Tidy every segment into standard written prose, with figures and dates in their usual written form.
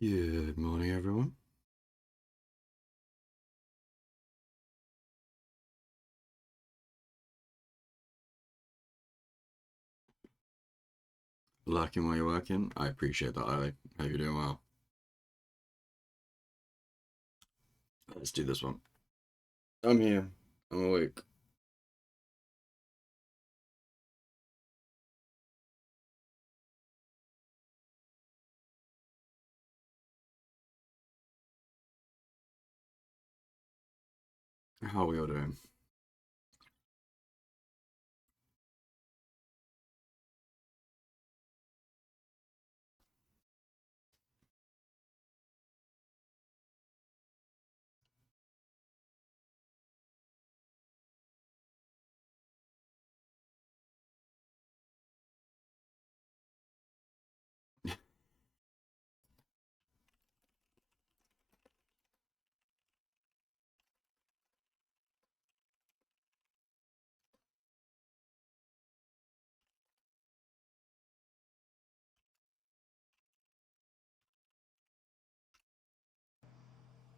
Good morning, everyone. Lurking while you're working. I appreciate that, Ali. Hope you're doing well. Let's do this one. I'm here. I'm awake. How are we all doing?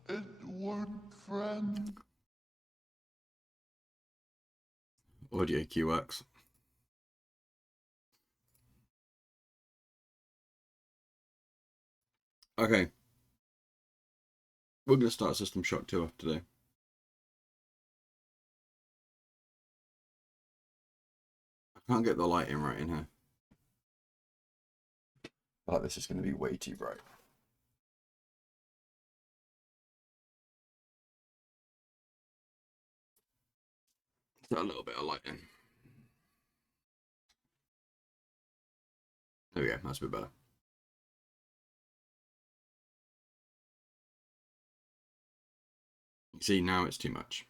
Edward friend. Audio key works. Okay. We're going to start System Shock 2 off today. I can't get the lighting right in here. Oh, this is going to be way too bright. Got a little bit of lighting. There we go. That's a bit better. See, now it's too much.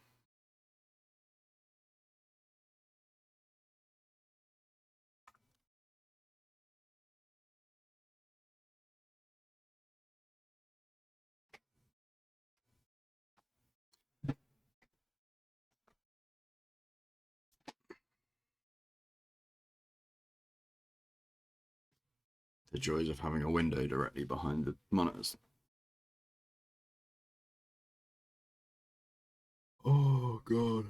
The joys of having a window directly behind the monitors. Oh, God.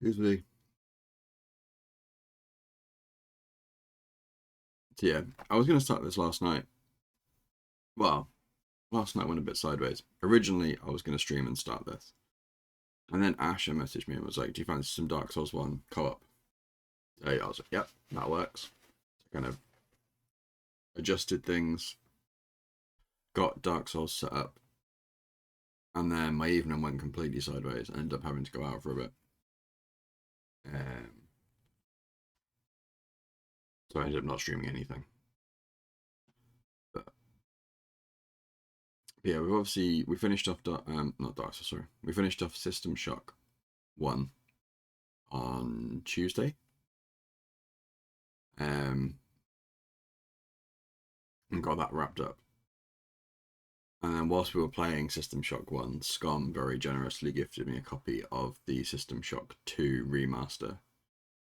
Excuse me. So, yeah, I was going to start this last night. Well, last night went a bit sideways. Originally, I was going to stream and start this. And then Asher messaged me and was like, do you fancy some Dark Souls 1 co-op? I was like, yep, that works. Kind of adjusted things, got Dark Souls set up, and then my evening went completely sideways. I ended up having to go out for a bit. Um, so I ended up not streaming anything. But yeah, we finished off not Dark Souls, sorry. We finished off System Shock 1 on Tuesday. And got that wrapped up. And then whilst we were playing System Shock 1, Scum very generously gifted me a copy of the System Shock 2 remaster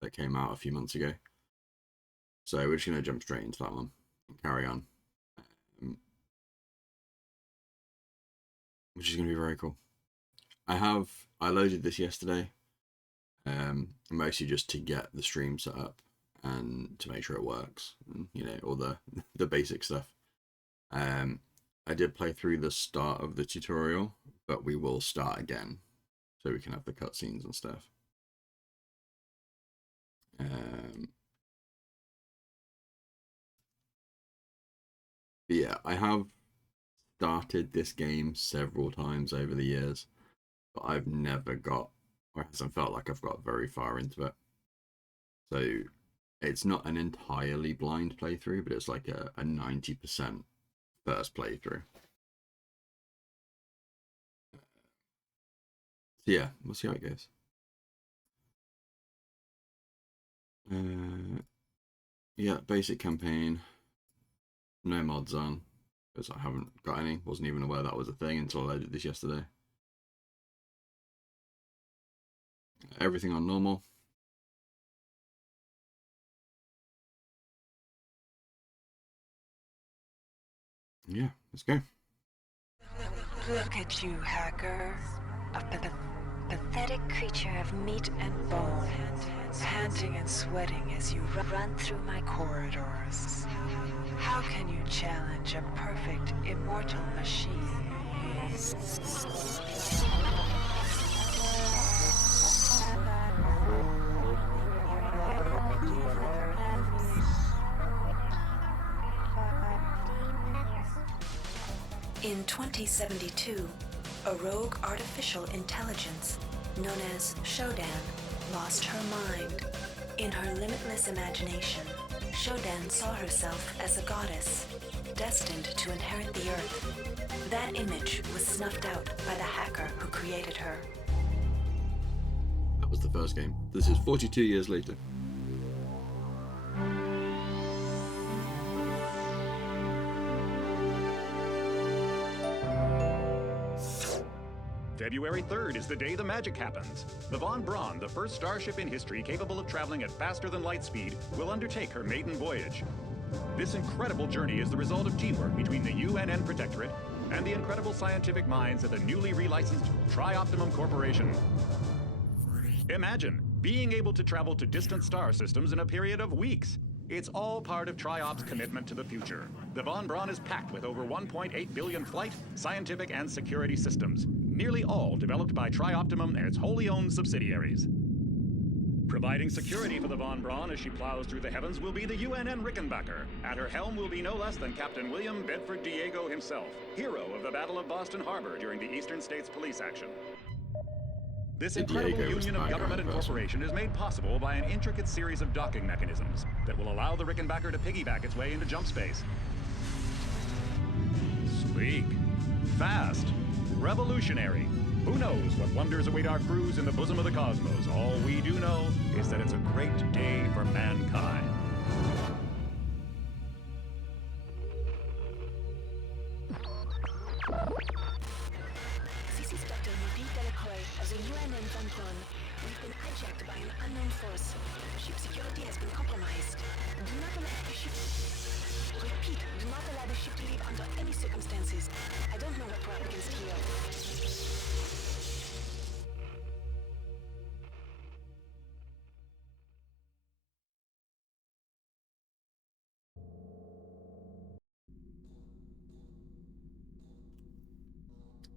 that came out a few months ago. So we're just going to jump straight into that one and carry on, um, which is going to be very cool. I loaded this yesterday, mostly just to get the stream set up and to make sure it works, and, all the basic stuff. Um, I did play through the start of the tutorial, but we will start again so we can have the cutscenes and stuff. Um, yeah, I have started this game several times over the years, but I've never got, or it hasn't felt like I've got very far into it. So it's not an entirely blind playthrough, but it's like a 90% first playthrough. So yeah, we'll see how it goes. Uh, yeah, basic campaign, no mods on, because I haven't got any. Wasn't even aware that was a thing until I loaded this yesterday. Everything on normal. Yeah, let's go. Look at you, hacker. A pathetic creature of meat and bone, panting and sweating as you run through my corridors. How can you challenge a perfect, immortal machine? In 2072, a rogue artificial intelligence known as Shodan lost her mind. In her limitless imagination, Shodan saw herself as a goddess, destined to inherit the earth. That image was snuffed out by the hacker who created her. That was the first game. This is 42 years later. February 3rd is the day the magic happens. The Von Braun, the first starship in history capable of traveling at faster than light speed, will undertake her maiden voyage. This incredible journey is the result of teamwork between the UNN Protectorate and the incredible scientific minds at the newly relicensed Tri-Optimum Corporation. Imagine being able to travel to distant star systems in a period of weeks. It's all part of Tri-Op's commitment to the future. The Von Braun is packed with over 1.8 billion flight, scientific, and security systems, nearly all developed by Tri-Optimum and its wholly owned subsidiaries. Providing security for the Von Braun as she plows through the heavens will be the UNN Rickenbacker. At her helm will be no less than Captain William Bedford Diego himself, hero of the Battle of Boston Harbor during the Eastern States Police action. This incredible union of government and corporation is made possible by an intricate series of docking mechanisms that will allow the Rickenbacker to piggyback its way into jump space. Sleek, fast, revolutionary. Who knows what wonders await our crews in the bosom of the cosmos? All we do know is that it's a great day for mankind. This is Dr. Ruby Delacroix of the UNN Von Braun. We've been hijacked by an unknown force. Ship security has been compromised. Do not allow the ship... Repeat, do not allow the ship to leave under any circumstances. I don't know what we're up against here.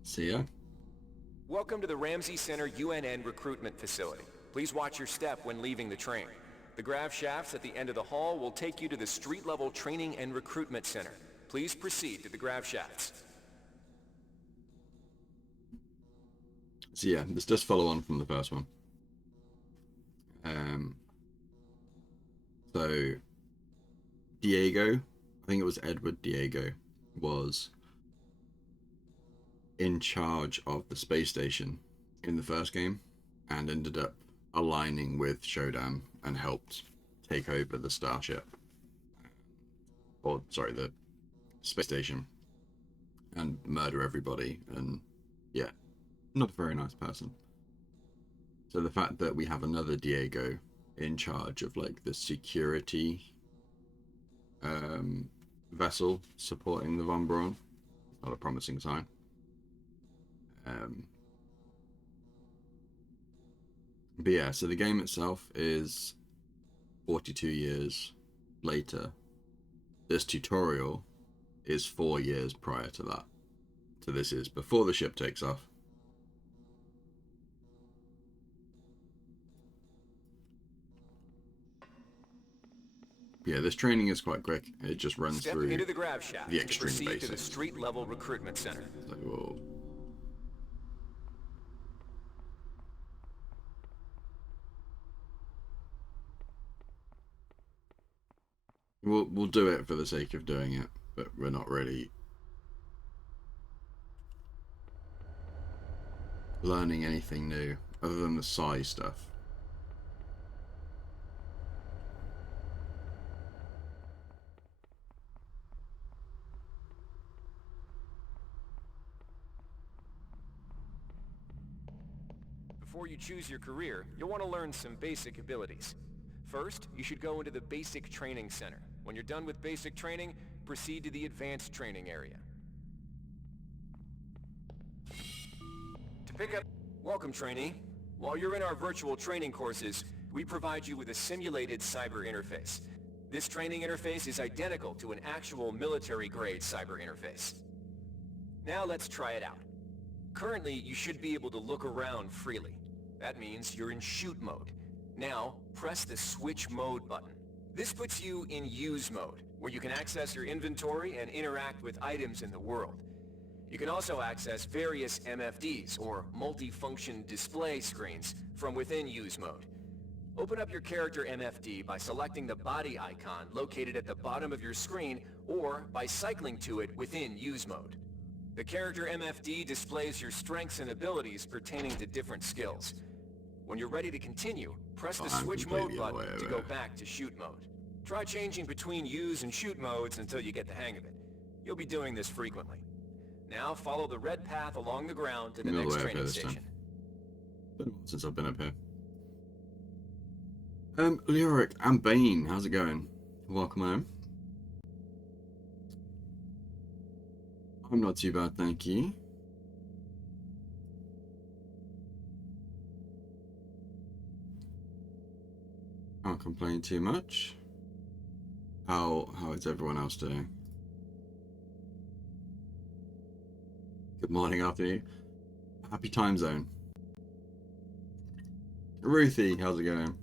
See ya. Welcome to the Ramsey Center UNN recruitment facility. Please watch your step when leaving the train. The grav shafts at the end of the hall will take you to the street-level training and recruitment center. Please proceed to the grav shafts. So yeah, this does follow on from the first one. So Diego, I think it was Edward Diego, was in charge of the space station in the first game and ended up aligning with Shodan and helped take over the starship, or sorry, the space station, and murder everybody. And yeah, not a very nice person. So the fact that we have another Diego in charge of like the security vessel supporting the Von Braun, not a promising sign. But yeah, so the game itself is 42 years later. This tutorial is 4 years prior to that. So this is before the ship takes off. Yeah, this training is quite quick. It just runs Step through into the grav shaft the to extreme proceed basics. to the street-level recruitment center. It's like, whoa. We'll do it for the sake of doing it, but we're not really learning anything new other than the Psi stuff. Before you choose your career, you'll want to learn some basic abilities. First, you should go into the Basic Training Center. When you're done with basic training, proceed to the advanced training area. To pick up... Welcome, trainee. While you're in our virtual training courses, we provide you with a simulated cyber interface. This training interface is identical to an actual military-grade cyber interface. Now let's try it out. Currently, you should be able to look around freely. That means you're in shoot mode. Now, press the switch mode button. This puts you in use mode, where you can access your inventory and interact with items in the world. You can also access various MFDs, or multi-function display screens, from within use mode. Open up your character MFD by selecting the body icon located at the bottom of your screen, or by cycling to it within use mode. The character MFD displays your strengths and abilities pertaining to different skills. When you're ready to continue, press the switch mode button to go back to shoot mode. Try changing between use and shoot modes until you get the hang of it. You'll be doing this frequently. Now follow the red path along the ground to the next training station. Been a while since I've been up here. Lyric and Bane, how's it going? Welcome home. I'm not too bad, thank you. Can't complain too much. How is everyone else doing? Good morning, afternoon. Happy time zone. Ruthie, how's it going?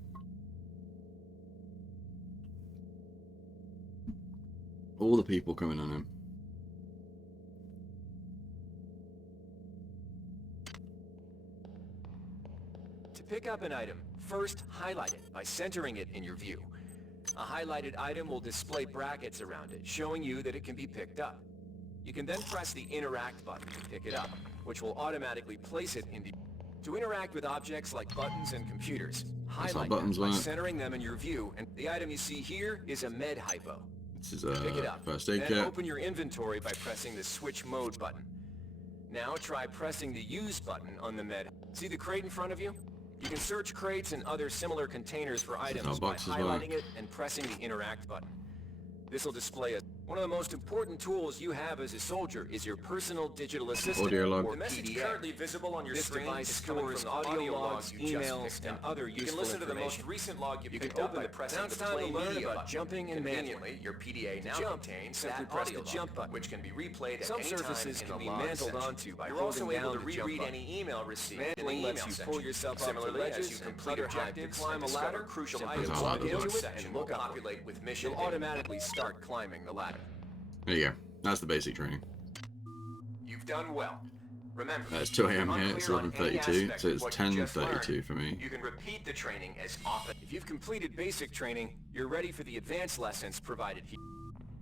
All the people coming on him. To pick up an item, first highlight it by centering it in your view. A highlighted item will display brackets around it, showing you that it can be picked up. You can then press the Interact button to pick it up, which will automatically place it in the... To interact with objects like buttons and computers, highlight them by centering them in your view, and the item you see here is a med hypo. This is a Pick it up, first aid then kit. open your inventory by pressing the switch mode button. Now try pressing the use button on the med. See the crate in front of you? You can search crates and other similar containers for items by highlighting it and pressing the Interact button. This will display a... One of the most important tools you have as a soldier is your personal digital assistant, Audio log. or PDA. Currently visible on your screen device stores audio logs, emails, and other useful information. You can listen to the most recent log you can open the pressing the play media button. Jumping and manually, your PDA now contains that audio jump button, which can be replayed at any time. Some surfaces can be mantled onto by holding down the reread any email received. Mantling lets you pull yourself up to ledges, you complete objectives, climb a ladder, crucial items log into it, and will populate with mission. You'll automatically start climbing the ladder. There you go. That's the basic training. You've done well. Remember, It's 2 AM here, it's 11:32, so it's 10:32 for me. You can repeat the training as often. If you've completed basic training, you're ready for the advanced lessons provided here.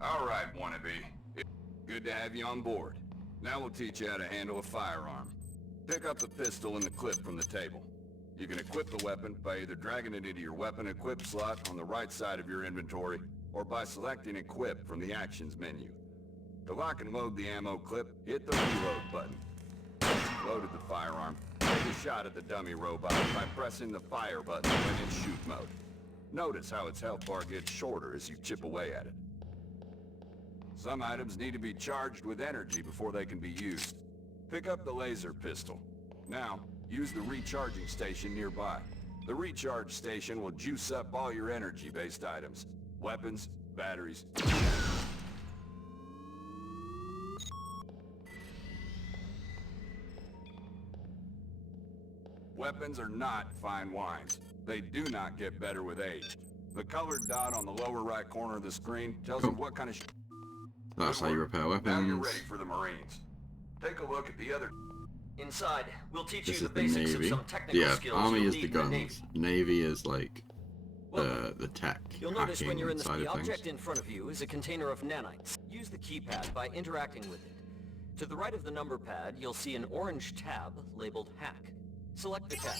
All right, wannabe. Good to have you on board. Now we'll teach you how to handle a firearm. Pick up the pistol and the clip from the table. You can equip the weapon by either dragging it into your weapon equip slot on the right side of your inventory, or by selecting Equip from the Actions menu. To lock and load the ammo clip, hit the Reload button. Once you've loaded the firearm, take a shot at the dummy robot by pressing the Fire button when in shoot mode. Notice how its health bar gets shorter as you chip away at it. Some items need to be charged with energy before they can be used. Pick up the laser pistol. Now, use the recharging station nearby. The recharge station will juice up all your energy-based items. Weapons, batteries. Weapons are not fine wines. They do not get better with age. The colored dot on the lower right corner of the screen tells you what kind of That's how you repair weapons. Now you're ready for the Marines. Take a look at the other... Inside, we'll teach This you is the the basics of Navy. some technical Yeah, skills Army you'll is the need in the Navy. guns. Navy is like the tech, You'll notice when you're in side the of things. object in front of you is a container of nanites. Use the keypad by interacting with it. To the right of the number pad, you'll see an orange tab labeled Hack. Select the tab.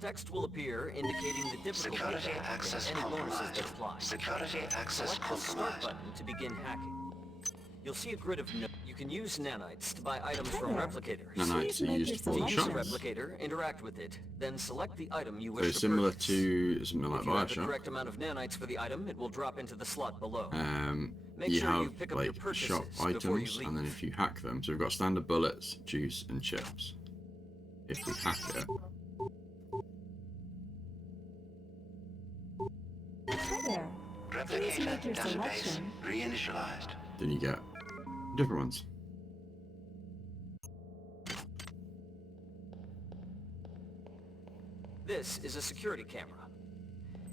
Text will appear indicating the difficulty Security level access and any bonuses compromised. that apply. Security access Select the Start compromised. button to begin hacking. You'll see a grid of notes. You You can use nanites to buy items from replicators. Nanites are used for To the use a shops. replicator, interact with it, then select the item you So wish to similar purchase. to something like If you have the Bioshock. correct amount of nanites for the item, it will drop into the slot below. Make You sure have you pick up your like purchases shop before you items, leave. and then if you hack them, so we've got standard bullets, juice, and chips. If we hack it, Hi there. Please make your selection. Reinitialized. then you get different ones. This is a security camera.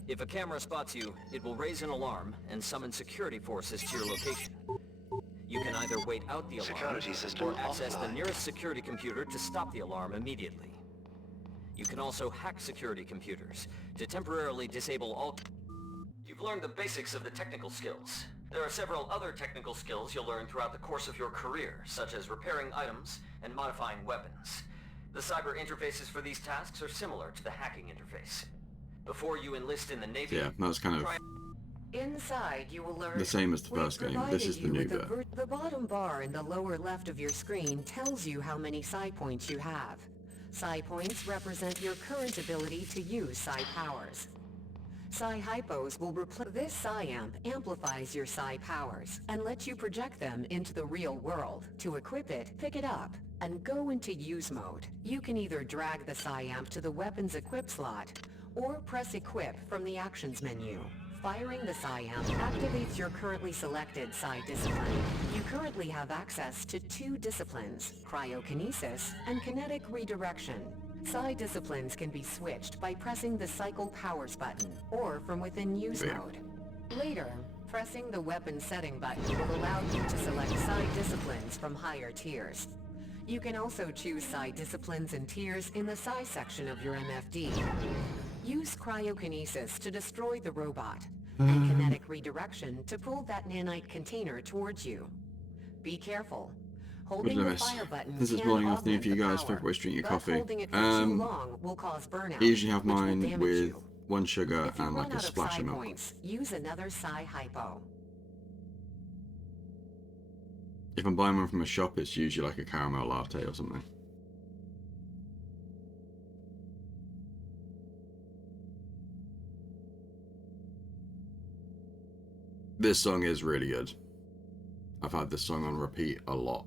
If a camera spots you, it will raise an alarm and summon security forces to your location. You can either wait out the alarm Security system or access the offline. nearest security computer to stop the alarm immediately. You can also hack security computers to temporarily disable all... You've learned the basics of the technical skills. There are several other technical skills you'll learn throughout the course of your career, such as repairing items and modifying weapons. The cyber interfaces for these tasks are similar to the hacking interface. Before you enlist in the Navy... So yeah, that's kind of Inside, you will learn the same as the first game. This is the new bit. The bottom bar in the lower left of your screen tells you how many psi points you have. Psi points represent your current ability to use psi powers. Psi hypos will replace... This psi amp amplifies your psi powers and lets you project them into the real world. To equip it, pick it up and go into use mode. You can either drag the psi amp to the weapons equip slot or press equip from the actions menu. Firing the psi amp activates your currently selected psi discipline. You currently have access to 2 disciplines, cryokinesis and kinetic redirection. Psi disciplines can be switched by pressing the cycle powers button or from within use mode. Later, pressing the weapon setting button will allow you to select psi disciplines from higher tiers. You can also choose psi disciplines and tiers in the psi section of your MFD. Use cryokinesis to destroy the robot, and kinetic redirection to pull that nanite container towards you. Be careful. What did Holding I the miss? fire button This is can morning afternoon augment for you the guys. power, Favorite way to drink your but coffee. holding it for too long will cause burnout, I usually have which will mine damage with you. 1 sugar If you and run like a out of splash psi of milk. points, use another psi hypo. If I'm buying one from a shop, it's usually like a caramel latte or something. This song is really good. I've had this song on repeat a lot.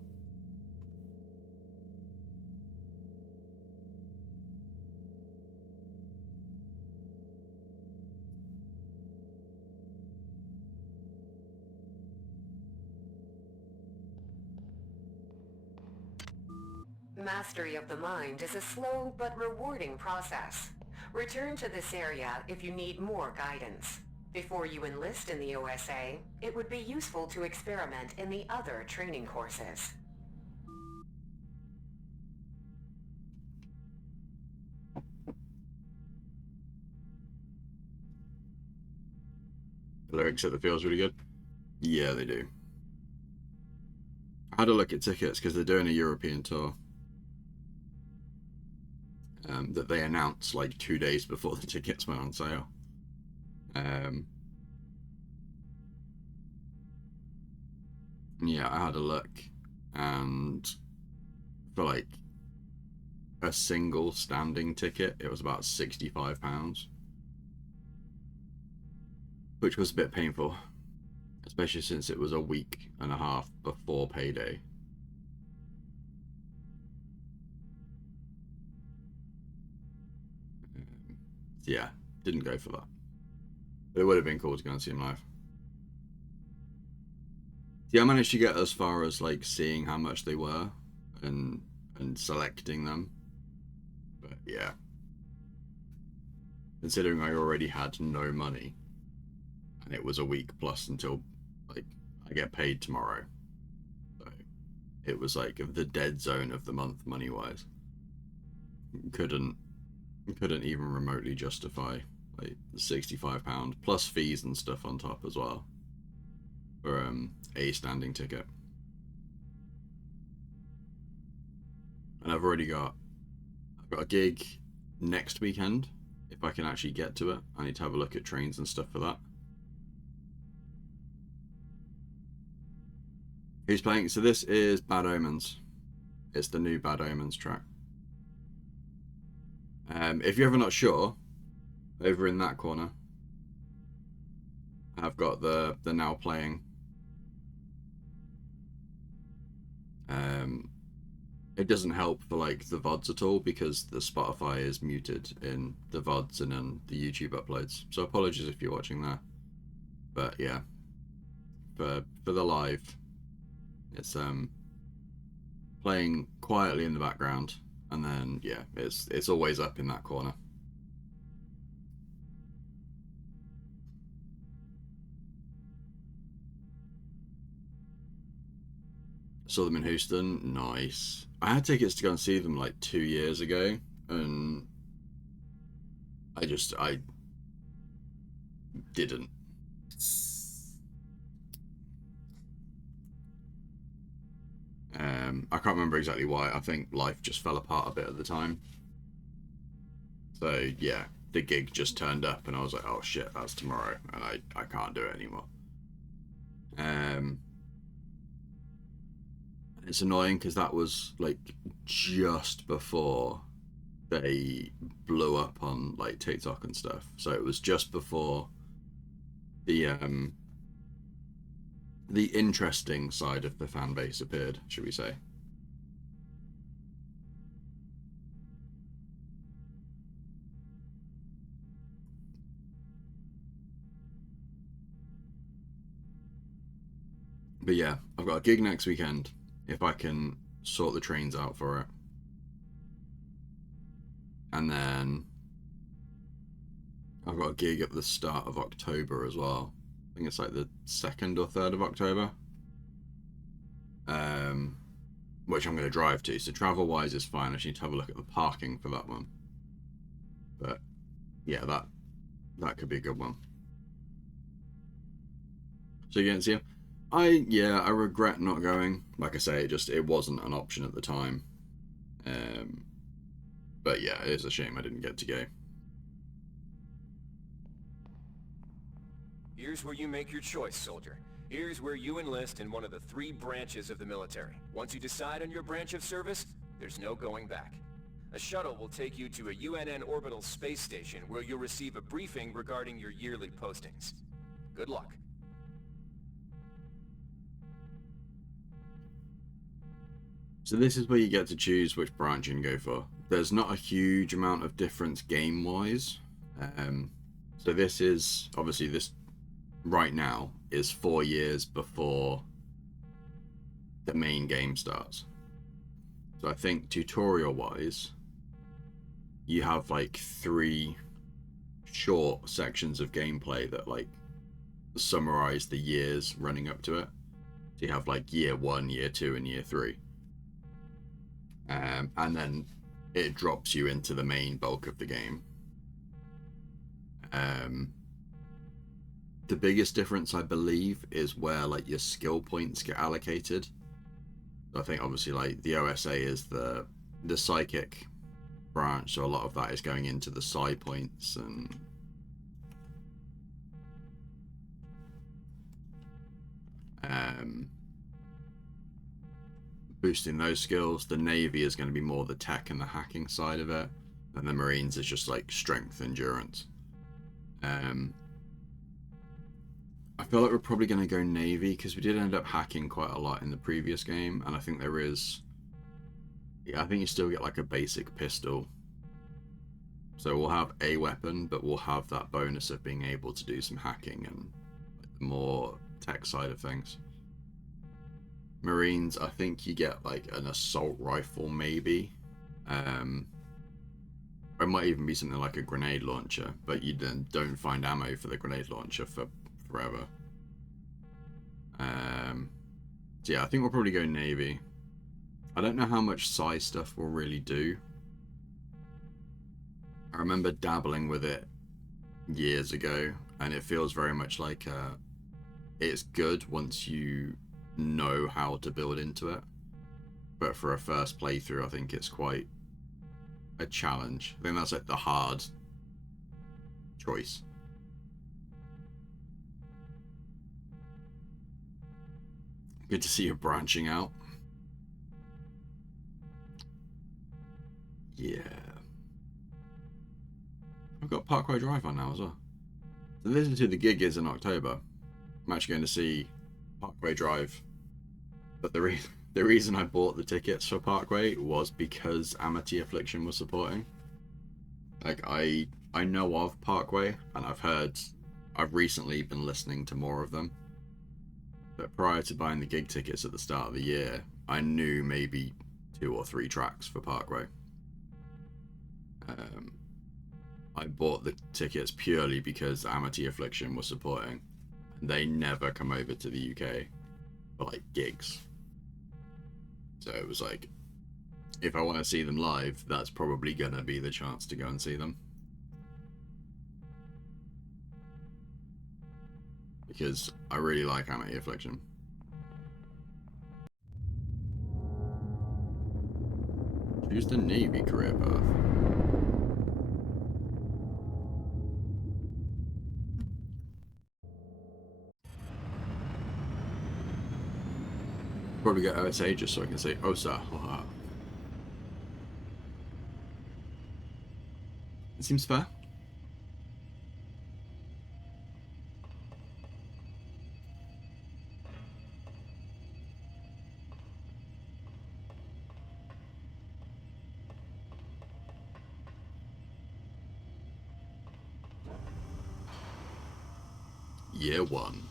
Mastery of the mind is a slow but rewarding process. Return to this area if you need more guidance. Before you enlist in the OSA, it would be useful to experiment in the other training courses. The lyrics at the feels really good. Yeah, they do. I had a look at tickets because they're doing a European tour. That they announced like 2 days before the tickets went on sale. Yeah, I had a look, and for like a single standing ticket, it was about £65, which was a bit painful, especially since it was a week and a half before payday. Yeah, didn't go for that. But it would have been cool to go and see him live. Yeah, I managed to get as far as like seeing how much they were and selecting them. But yeah. Considering I already had no money and it was a week plus until like I get paid tomorrow. So it was like the dead zone of the month money wise. Couldn't even remotely justify like the £65 plus fees and stuff on top as well for a standing ticket. And I've got a gig next weekend if I can actually get to it. I need to have a look at trains and stuff for that. Who's playing? So this is Bad Omens. It's the new Bad Omens track. If you're ever not sure, over in that corner, I've got the now playing. It doesn't help for like the VODs at all because the Spotify is muted in the VODs and in the YouTube uploads. So apologies if you're watching that. But yeah, for the live, it's playing quietly in the background, and then yeah, it's always up in that corner. Saw them in Houston. Nice. I had tickets to go and see them like 2 years ago, and I didn't. I can't remember exactly why. I think life just fell apart a bit at the time. So yeah, the gig just turned up, and I was like, oh shit, that's tomorrow, and I can't do it anymore. It's annoying because that was like just before they blew up on like TikTok and stuff. So it was just before the interesting side of the fan base appeared, should we say. But yeah, I've got a gig next weekend if I can sort the trains out for it. And then I've got a gig at the start of October as well. I think it's like the 2nd or 3rd of October. Which I'm going to drive to. So travel wise is fine. I just need to have a look at the parking for that one. But yeah, that could be a good one. So you get to see him. I regret not going. Like I say, it wasn't an option at the time. But yeah, it is a shame I didn't get to go. Here's where you make your choice, soldier. Here's where you enlist in one of the 3 branches of the military. Once you decide on your branch of service, there's no going back. A shuttle will take you to a UNN orbital space station where you'll receive a briefing regarding your yearly postings. Good luck. So this is where you get to choose which branch you can go for. There's not a huge amount of difference game-wise. So this is, obviously this right now is 4 years before the main game starts. So I think tutorial-wise, you have like 3 short sections of gameplay that like summarize the years running up to it. So you have like year 1, year 2, and year 3. And then it drops you into the main bulk of the game. The biggest difference, I believe, is where like your skill points get allocated. I think obviously like the OSA is the psychic branch, so a lot of that is going into the psi points and boosting those skills. The Navy is going to be more the tech and the hacking side of it, and the Marines is just like strength, endurance. I feel like we're probably going to go Navy because we did end up hacking quite a lot in the previous game, and I think there is... Yeah, I think you still get like a basic pistol. So we'll have a weapon, but we'll have that bonus of being able to do some hacking and the more tech side of things. Marines, I think you get like an assault rifle maybe. It might even be something like a grenade launcher, but you then don't find ammo for the grenade launcher for forever. So yeah, I think we'll probably go Navy. I don't know how much psi stuff will really do. I remember dabbling with it years ago, and it feels very much like it's good once you know how to build into it. But for a first playthrough, I think it's quite a challenge. I think that's like the hard choice. Good to see you branching out. Yeah. I've got Parkway Drive on now as well. So this is who the gig is in October. I'm actually going to see Parkway Drive. But the reason I bought the tickets for Parkway was because Amity Affliction was supporting. Like, I know of Parkway, and I've recently been listening to more of them. But prior to buying the gig tickets at the start of the year, I knew maybe 2 or 3 tracks for Parkway. I bought the tickets purely because Amity Affliction was supporting. And they never come over to the UK for like gigs. So it was like, if I want to see them live, that's probably gonna be the chance to go and see them. Because I really like Amity Affliction. Choose the Navy career path. Probably get OSA just so I can say OSA. It seems fair. Year 1.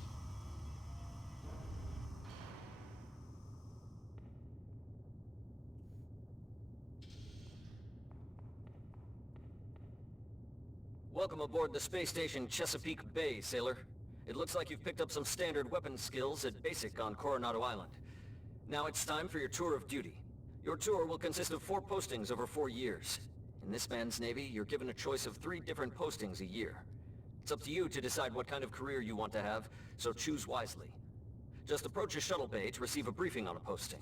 Welcome aboard the space station Chesapeake Bay, sailor. It looks like you've picked up some standard weapon skills at Basic on Coronado Island. Now it's time for your tour of duty. Your tour will consist of 4 postings over 4 years. In this man's Navy, you're given a choice of 3 different postings a year. It's up to you to decide what kind of career you want to have, so choose wisely. Just approach a shuttle bay to receive a briefing on a posting.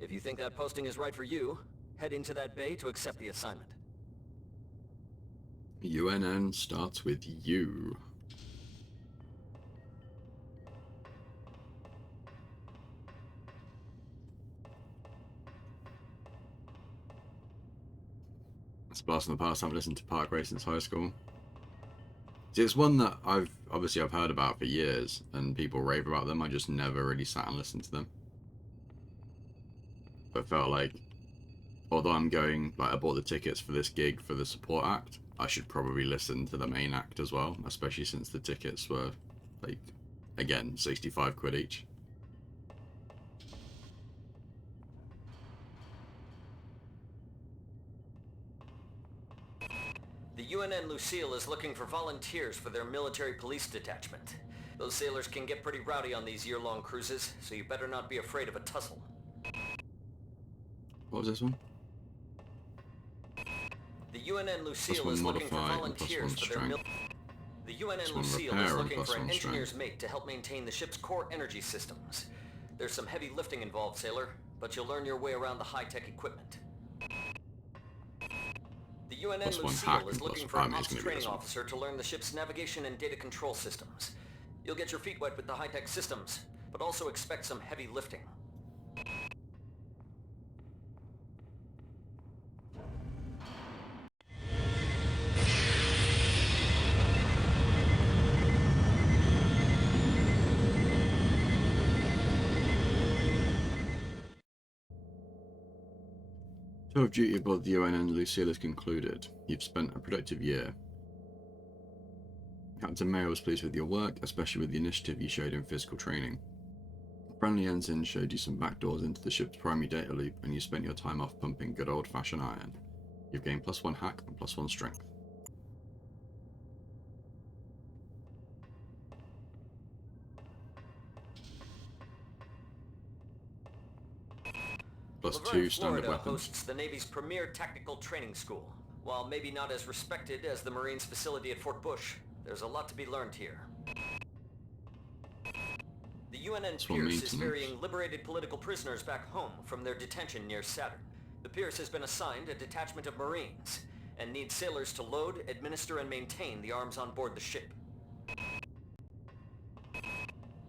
If you think that posting is right for you, head into that bay to accept the assignment. UNN starts with U. That's a blast from the past. I haven't listened to Parkway since high school. See, it's one that I've heard about for years, and people rave about them. I just never really sat and listened to them. But I felt like, although I bought the tickets for this gig for the support act, I should probably listen to the main act as well, especially since the tickets were, like, again, 65 quid each. The UNN Lucille is looking for volunteers for their military police detachment. Those sailors can get pretty rowdy on these year-long cruises, so you better not be afraid of a tussle. What was this one? The UNN Lucille is looking for volunteers for their The UNN Lucille is looking for an engineer's mate to help maintain the ship's core energy systems. There's some heavy lifting involved, sailor, but you'll learn your way around the high-tech equipment. The UNN Lucille is looking for an ops training officer to learn the ship's navigation and data control systems. You'll get your feet wet with the high-tech systems, but also expect some heavy lifting. Tour of duty aboard the UNN Lucille is concluded. You've spent a productive year. Captain Mayo was pleased with your work, especially with the initiative you showed in physical training. A friendly ensign showed you some backdoors into the ship's primary data loop, and you spent your time off pumping good old-fashioned iron. You've gained +1 hack and +1 strength. +2 standard Florida weapons. hosts the Navy's premier tactical training school. While maybe not as respected as the Marines facility at Fort Bush, there's a lot to be learned here. The UNN Pierce is ferrying liberated political prisoners back home from their detention near Saturn. The Pierce has been assigned a detachment of Marines and needs sailors to load, administer, and maintain the arms on board the ship.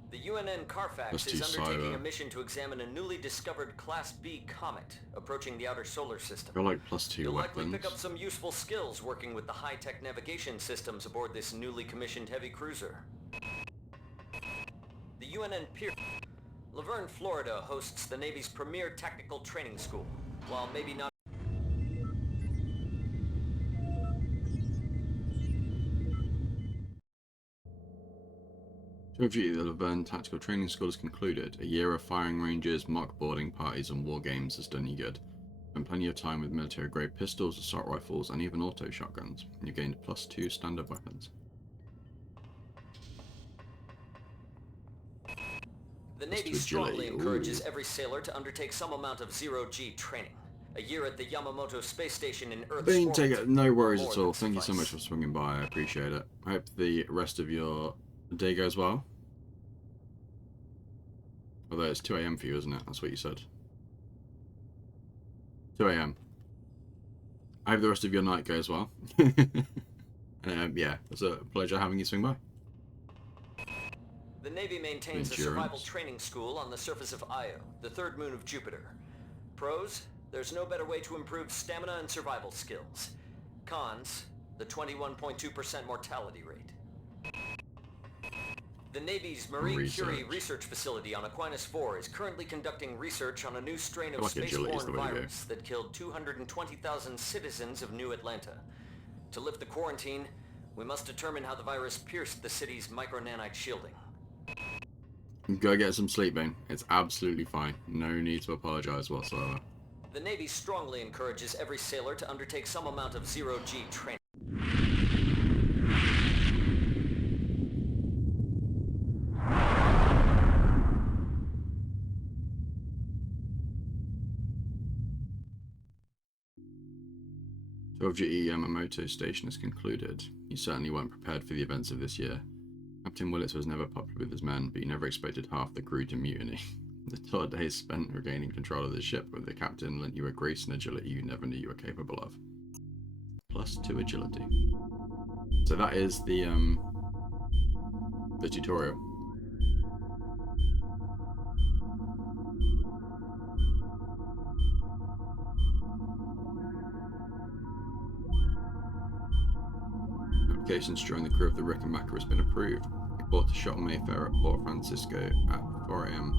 The UNN Carfax Plus is 2 undertaking a cyber. mission to examine a newly discovered Class B comet approaching the outer solar system. I like plus 2 You'll weapons. likely pick up some useful skills working with the high-tech navigation systems aboard this newly commissioned heavy cruiser. The UNN Pier... Laverne, Florida hosts the Navy's premier technical training school. While maybe not... To review, the Laverne Tactical Training School has concluded. A year of firing ranges, mock boarding parties, and war games has done you good. Spent plenty of time with military-grade pistols, assault rifles, and even auto shotguns. You gained plus 2 standard weapons. The Navy strongly encourages every sailor to undertake some amount of zero-G training. A year at the Yamamoto space station in Earth's orbit. No worries at all. Thank you so much for swinging by. I appreciate it. I hope the rest of your day goes well. Although it's 2 AM for you, isn't it? That's what you said. 2 AM. I hope the rest of your night goes well. Yeah, it's a pleasure having you swing by. The Navy maintains a survival training school on the surface of Io, the third moon of Jupiter. Pros, there's no better way to improve stamina and survival skills. Cons, the 21.2% mortality rate. The Navy's Marie Curie research facility on Aquinas 4 is currently conducting research on a new strain of spaceborne virus that killed 220,000 citizens of New Atlanta. To lift the quarantine, we must determine how the virus pierced the city's micronanite shielding. Go get some sleep, Bane. It's absolutely fine. No need to apologize whatsoever. The Navy strongly encourages every sailor to undertake some amount of zero-G training. GE Yamamoto Station is concluded. You certainly weren't prepared for the events of this year. Captain Willits was never popular with his men, but he never expected half the crew to mutiny. The 12 days spent regaining control of the ship with the captain lent you a grace and agility you never knew you were capable of. Plus 2 agility. So that is the tutorial. Applications to join the crew of the Rickenbacker has been approved. Report to Shuttle Mayfair at Port Francisco at 4 AM,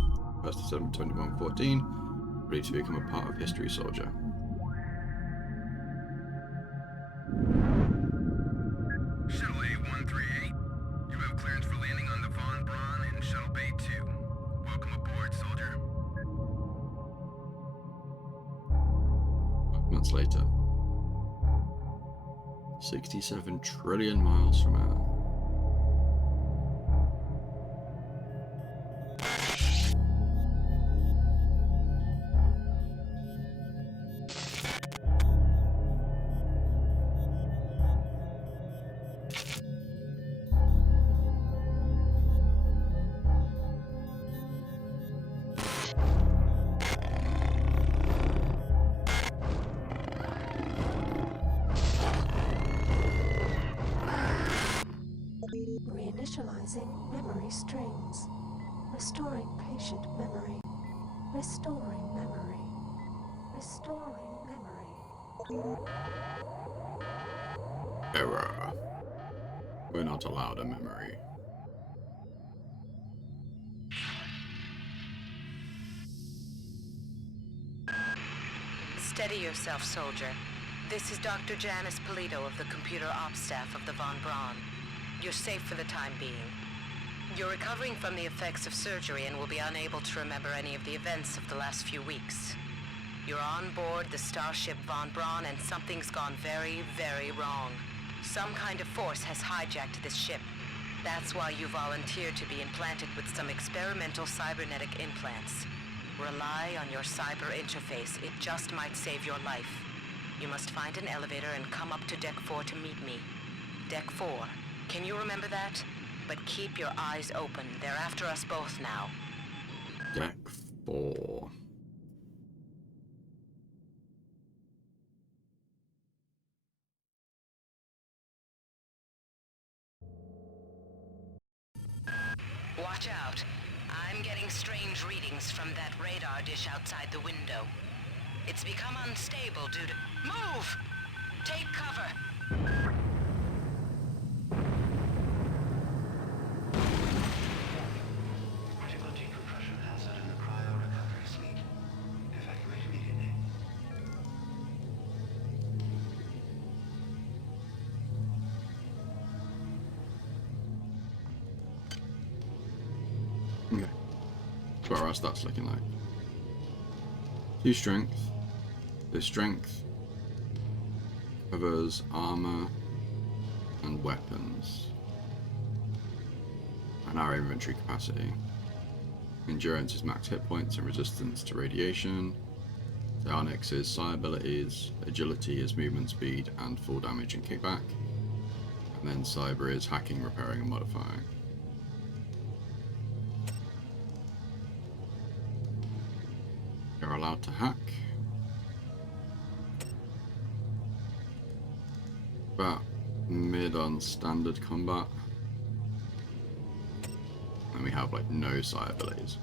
1st of 7, 2114, ready to become a part of History Soldier. Shuttle A138, you have clearance for landing on the Von Braun in Shuttle Bay 2. Welcome aboard, soldier. 5 months later. 67 trillion miles from Earth. Reinitializing memory strings. Restoring patient memory. Restoring memory. Restoring memory. Error. We're not allowed a memory. Steady yourself, soldier. This is Dr. Janice Polito of the computer ops staff of the Von Braun. You're safe for the time being. You're recovering from the effects of surgery and will be unable to remember any of the events of the last few weeks. You're on board the starship Von Braun and something's gone very, very wrong. Some kind of force has hijacked this ship. That's why you volunteered to be implanted with some experimental cybernetic implants. Rely on your cyber interface. It just might save your life. You must find an elevator and come up to Deck 4 to meet me. Deck 4. Can you remember that? But keep your eyes open. They're after us both now. Deck 4. Watch out. I'm getting strange readings from that radar dish outside the window. It's become unstable due to... Move! Take cover! Critical decompression hazard in the cryo-recovery suite. Evacuate immediately. Okay. That's what our stats looking like. 2 strength. The strength covers armor and weapons. And our inventory capacity. Endurance is max hit points and resistance to radiation. Psionics is psi abilities. Agility is movement speed and full damage and kickback. And then cyber is hacking, repairing, and modifying. You're allowed to hack. About mid on standard combat. And we have like no psi abilities.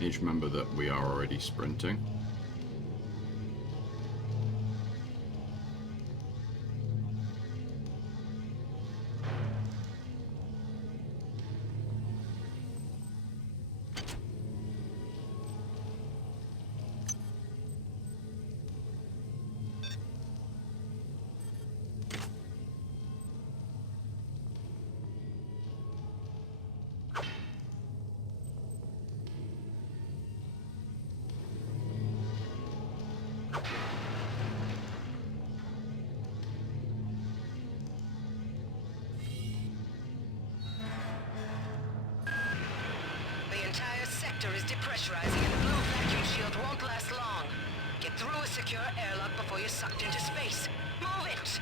Need to remember that we are already sprinting. Is depressurizing and the blue vacuum shield won't last long. Get through a secure airlock before you're sucked into space. Move it!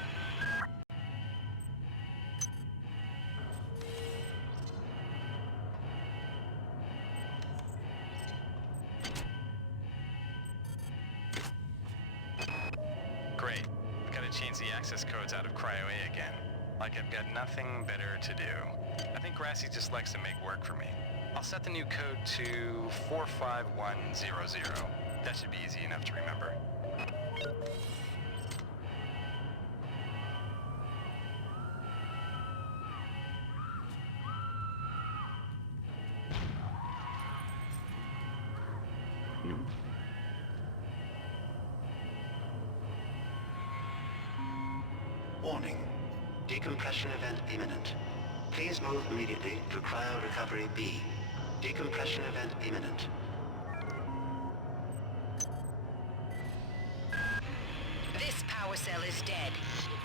Great. I've got to change the access codes out of Cryo A again. Like I've got nothing better to do. I think Grassy just likes to make work for me. I'll set the new code to 45100. That should be easy enough to remember. Warning. Decompression event imminent. Please move immediately to Cryo Recovery B. Decompression event imminent. This power cell is dead.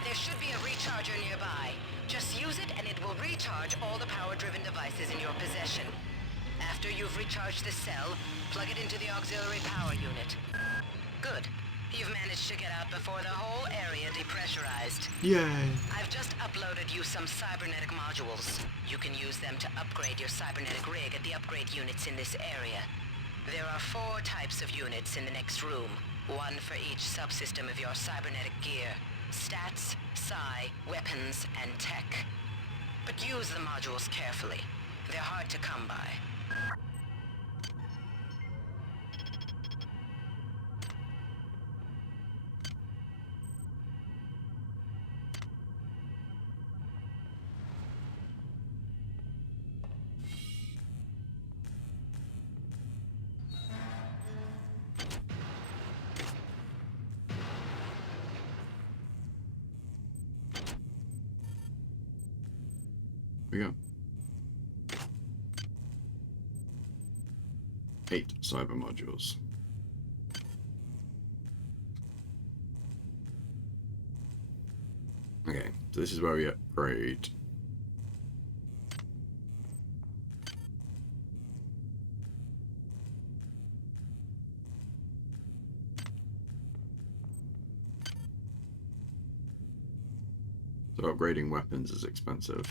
There should be a recharger nearby. Just use it and it will recharge all the power-driven devices in your possession. After you've recharged the cell, plug it into the auxiliary power unit. Good. You've managed to get out before the whole area depressurized. Yay! I've just uploaded you some cybernetic modules. You can use them to upgrade your cybernetic rig at the upgrade units in this area. There are 4 types of units in the next room. 1 for each subsystem of your cybernetic gear. Stats, psi, weapons, and tech. But use the modules carefully. They're hard to come by. We go. 8 cyber modules. Okay, so this is where we upgrade. but upgrading weapons is expensive.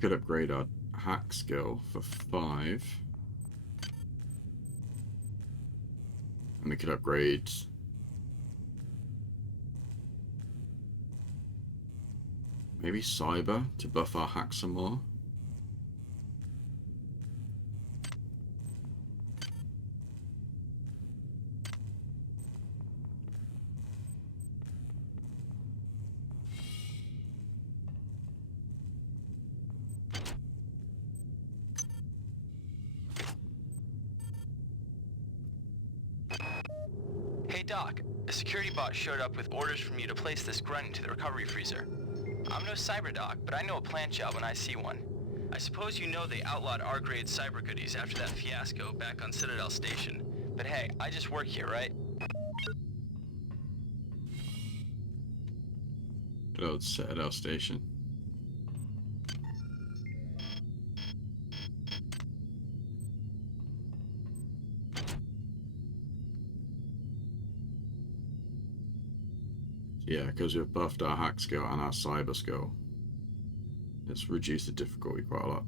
Could upgrade our hack skill for 5. And we could upgrade maybe cyber to buff our hack some more. Hey Doc, a security bot showed up with orders from you to place this grunt into the recovery freezer. I'm no cyber doc, but I know a plant job when I see one. I suppose you know they outlawed R-grade cyber goodies after that fiasco back on Citadel Station. But hey, I just work here, right? Good old Citadel Station. Yeah, because we've buffed our hack skill and our cyber skill, it's reduced the difficulty quite a lot.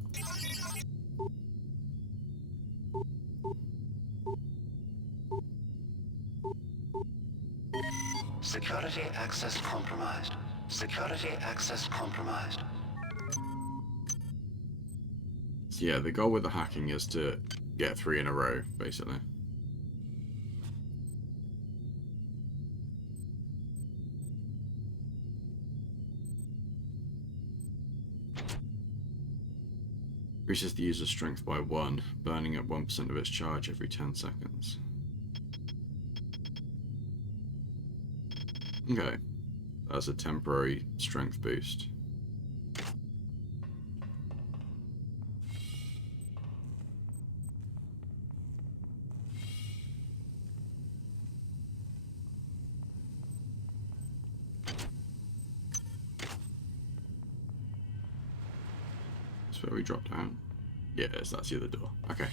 Security access compromised. Security access compromised. So yeah, the goal with the hacking is to get 3 in a row, basically. Increases the user's strength by 1, burning up 1% of its charge every 10 seconds. Okay, that's a temporary strength boost. That's where we drop down. Yes, that's the other door. Okay.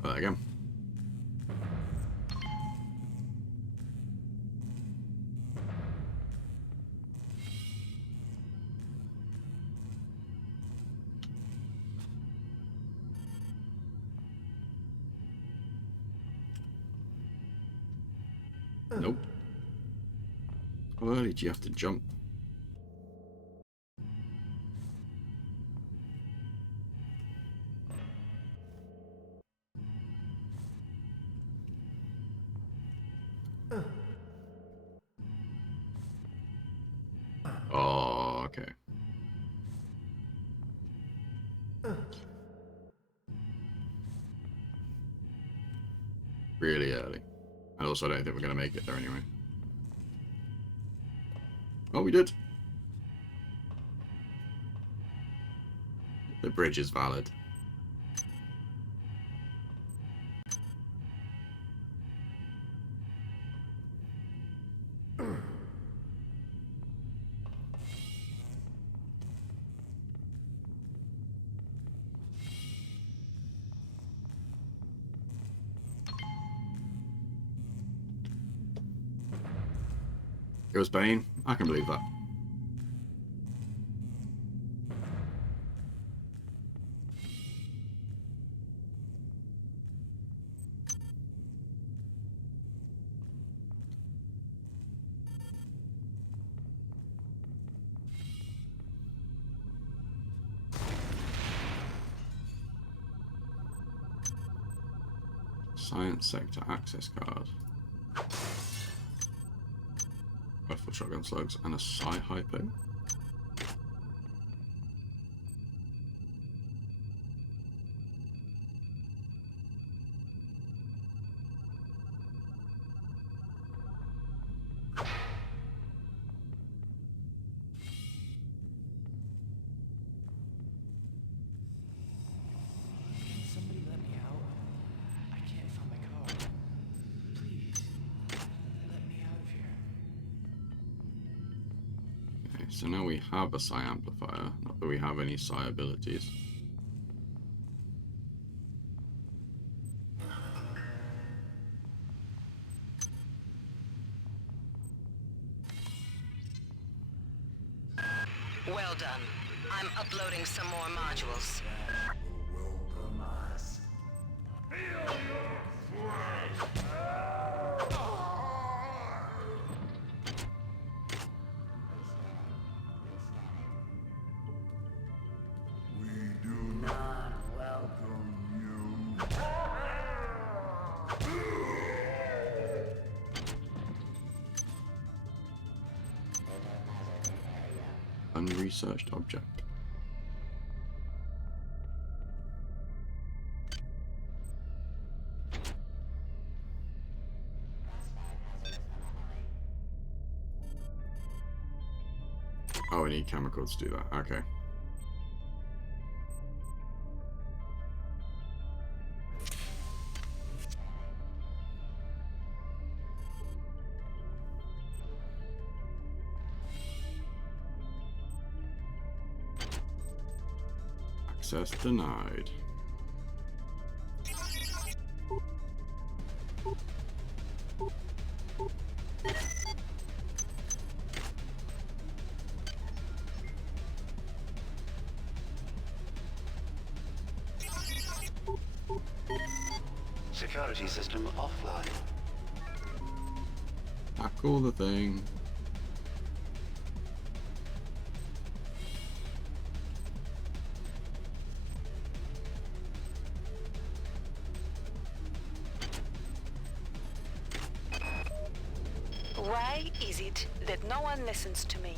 Try that again. Nope. How early do you have to jump? Oh, okay. Really early. And also, I don't think we're going to make it there anyway. Oh, we did. The bridge is valid. It was Bane. I can believe that. Science sector access card. Rifle shotgun slugs and a Sci-Hypo. so now we have a psi amplifier, not that we have any psi abilities. Well done. I'm uploading some more modules. Unresearched object. Oh, I need camera codes to do that. Okay. Access denied. Security system offline. Tackle the thing. Why is it that no one listens to me?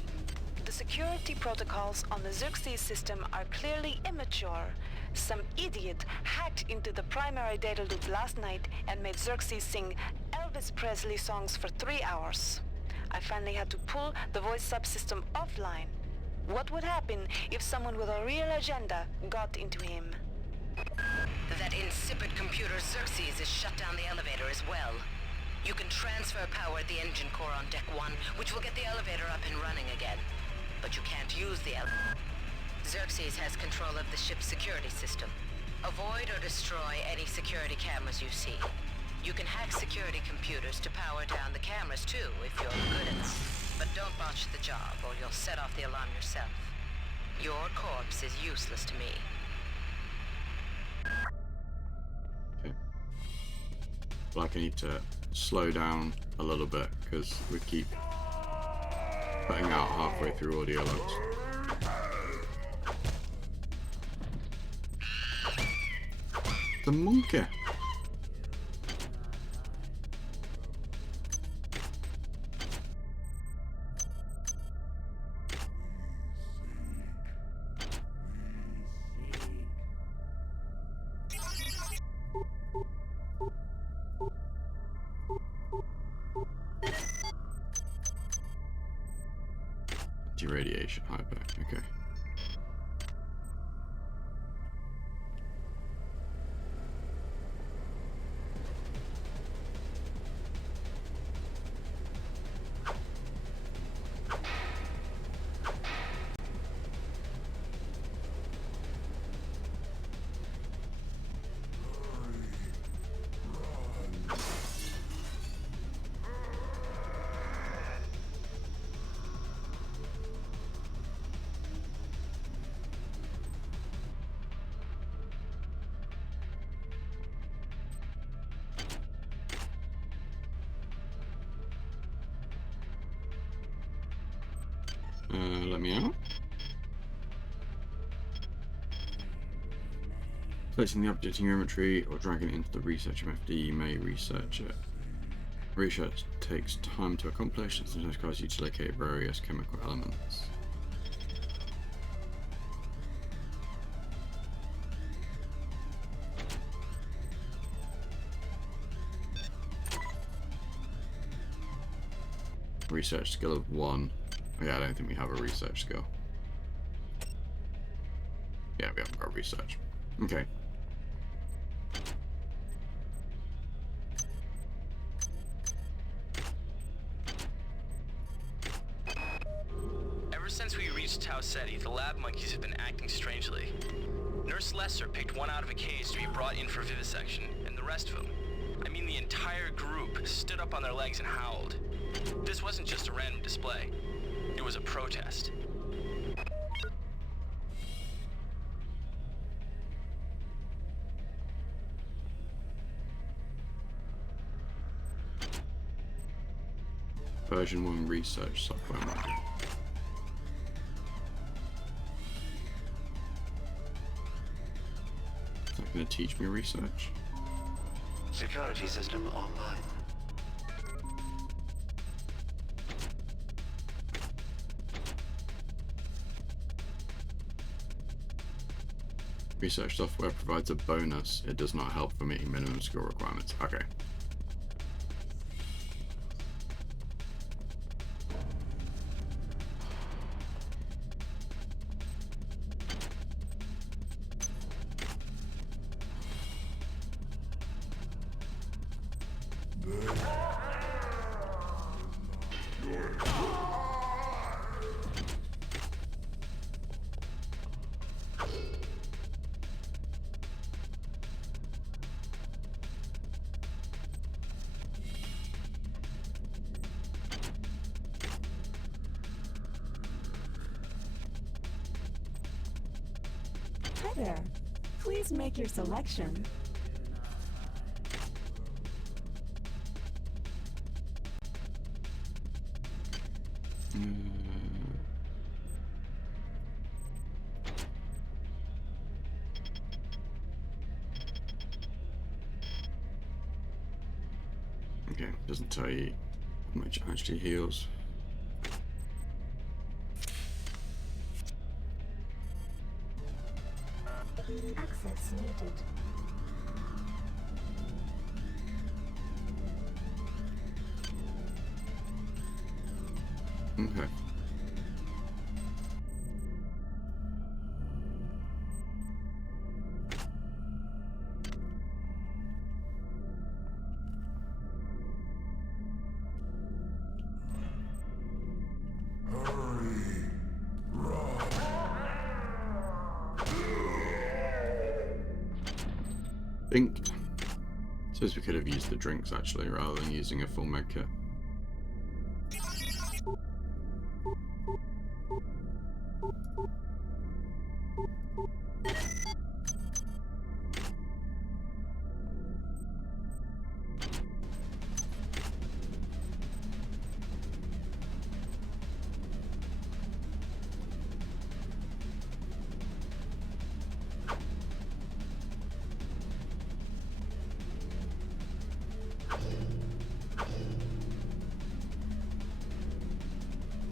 The security protocols on the Xerxes system are clearly immature. Some idiot hacked into the primary data loop last night and made Xerxes sing Elvis Presley songs for 3 hours. I finally had to pull the voice subsystem offline. What would happen if someone with a real agenda got into him? That insipid computer Xerxes has shut down the elevator as well. You can transfer power at the engine core on Deck 1, which will get the elevator up and running again. But you can't use the elevator. Xerxes has control of the ship's security system. Avoid or destroy any security cameras you see. You can hack security computers to power down the cameras too, if you're good at it. But don't botch the job, or you'll set off the alarm yourself. Your corpse is useless to me. Okay. Like I need to slow down a little bit because we keep putting out halfway through audio logs. The monkey. Radiation hyper. Okay. Let me out. Placing the object in your inventory or dragging it into the research MFD, you may research it. Research takes time to accomplish and sometimes requires you to locate various chemical elements. Research skill of 1. Yeah, I don't think we have a research skill. Yeah, we haven't got research. Okay. Ever since Tau Ceti, the lab monkeys have been acting strangely. Nurse Lesser picked one out of a cage to be brought in for vivisection, and the rest of them, I mean the entire group, stood up on their legs and howled. This wasn't just a random display. It was a protest. Version 1 research software module. Is that going to teach me research? Security system online. Research software provides a bonus. It does not help for meeting minimum skill requirements. Okay. Hi there. Please make your selection. Okay, doesn't tell you how much it actually heals. Access needed. Okay. Think. Suppose we could have used the drinks actually, rather than using a full med kit.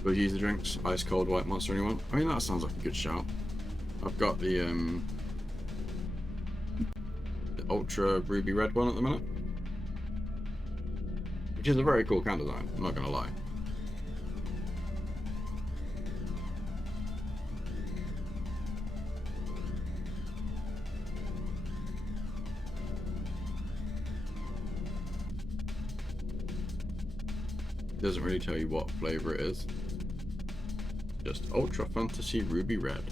Would you use the drinks? Ice cold white monster, anyone? I mean, that sounds like a good shout. I've got the ultra ruby red one at the minute, which is a very cool can design, I'm not gonna lie. It doesn't really tell you what flavor it is. Just Ultra Fantasy Ruby Red.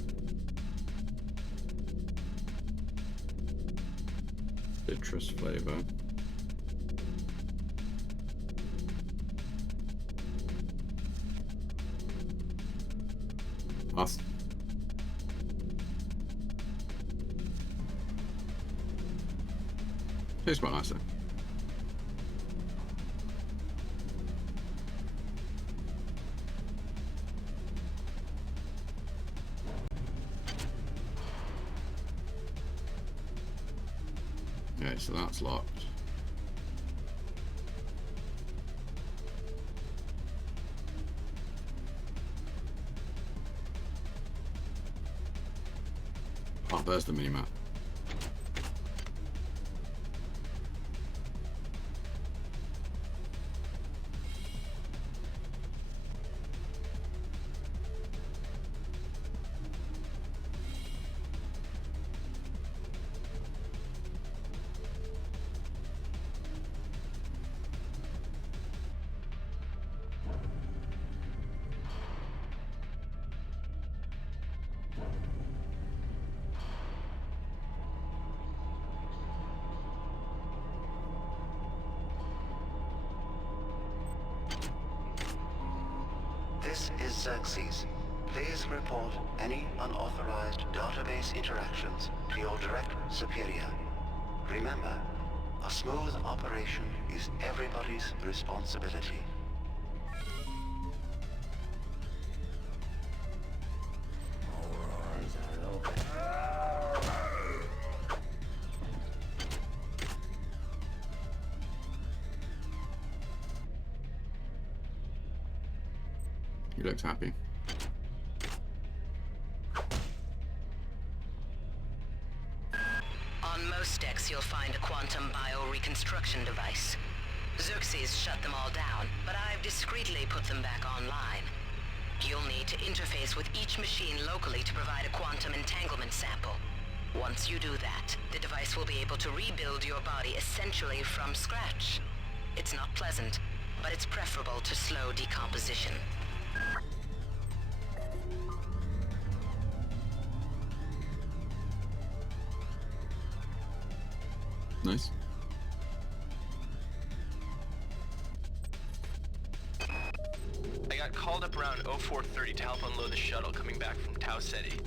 Citrus flavor. Awesome. Tastes quite nice though. Okay, so that's locked. Oh, there's the mini-map. is Xerxes. Please report any unauthorized database interactions to your direct superior. Remember, a smooth operation is everybody's responsibility. He looks happy. On most decks, you'll find a quantum bioreconstruction device. Xerxes shut them all down, but I've discreetly put them back online. You'll need to interface with each machine locally to provide a quantum entanglement sample. Once you do that, the device will be able to rebuild your body essentially from scratch. It's not pleasant, but it's preferable to slow decomposition. Nice. I got called up around 0430 to help unload the shuttle coming back from Tau Ceti.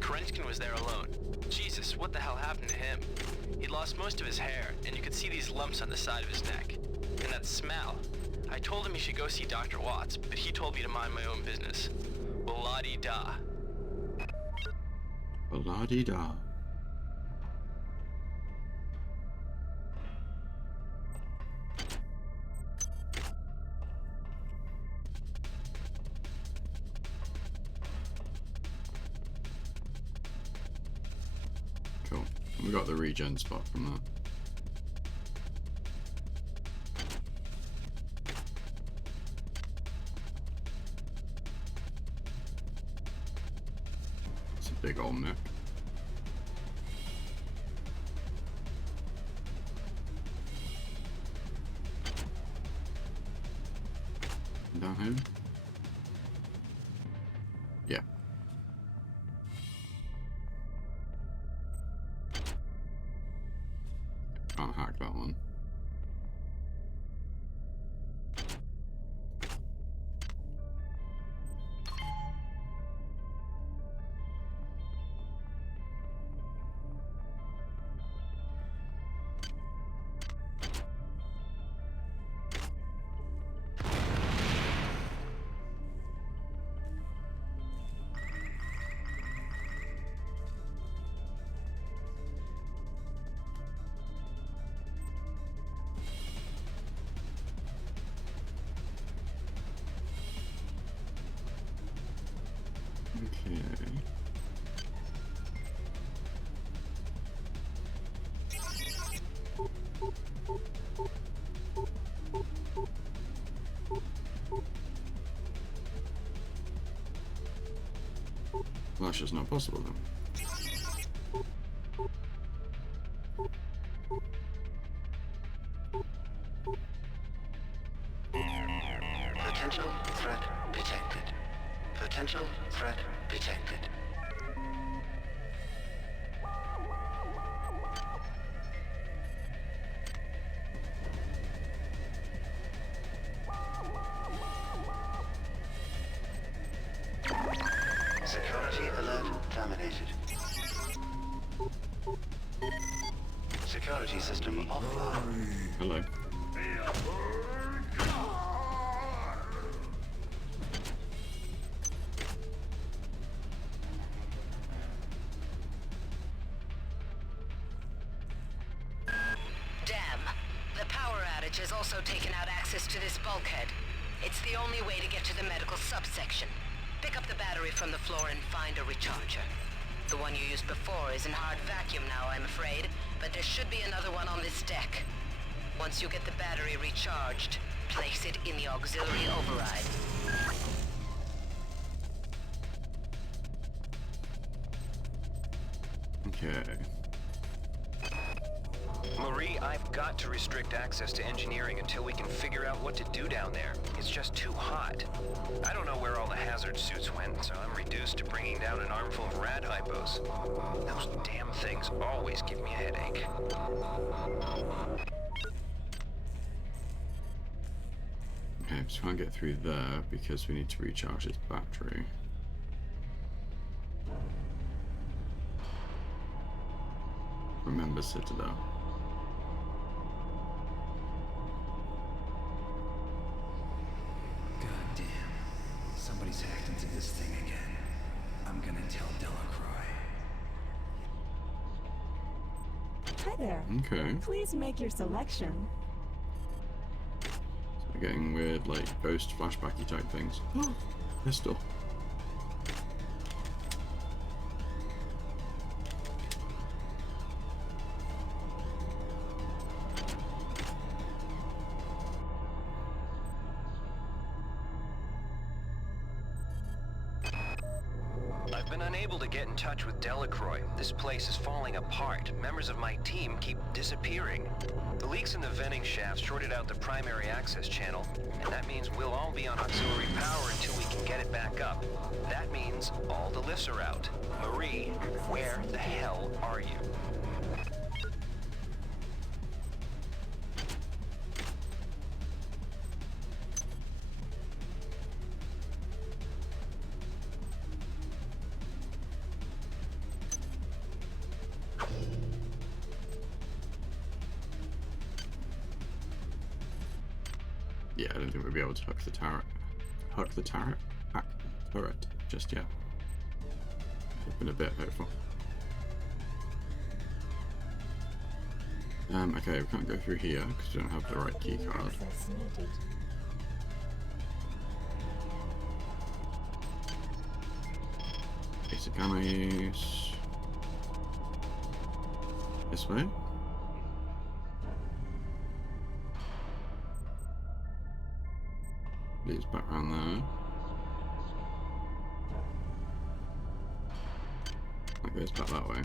Kerenskin was there alone. Jesus, what the hell happened to him? He'd lost most of his hair, and you could see these lumps on the side of his neck. And that smell. I told him he should go see Dr. Watts, but he told me to mind my own business. Well, la-di-da. La-di-da. Cool. We got the regen spot from that. It's a big old mech. Down here? Yeah. Can't hack that one. Okay. Well, that's just not possible then. Potential threat detected. Potential threat detected. Security alert terminated. Security system offline. Hello. Damn. The power outage has also taken out access to this bulkhead. It's the only way to get to the medical subsection. Pick up the battery from the floor and find a recharger. The one you used before is in hard vacuum now, I'm afraid, but there should be another one on this deck. Once you get the battery recharged, place it in the auxiliary override. Okay. Marie, I've got to restrict access to engineering until we can figure out what to do down there. It's just too hot. I don't know where all the hazard suits went, so I'm reduced to bringing down an armful of rad hypos. Those damn things always give me a headache. Okay, so can't get through there because we need to recharge its battery. Remember Citadel. Goddamn. Somebody's hacked into this thing again. I'm gonna tell Delacroix. Hi there. Okay. Please make your selection. So we're getting weird, like, ghost flashbacky type things. Pistol. I've been unable to get in touch with Delacroix. This place is falling apart. Members of my team keep disappearing. The leaks in the venting shaft shorted out the primary access channel, and that means we'll all be on auxiliary power until we can get it back up. That means all the lifts are out. Marie, where the hell are you? Yeah, I don't think we'll be able to hook the turret. Hack the turret just yet. It's been a bit hopeful. Okay, we can't go through here because we don't have the right key card. Access needed. Basic ammo. This way. Leads back around there. That goes back that way.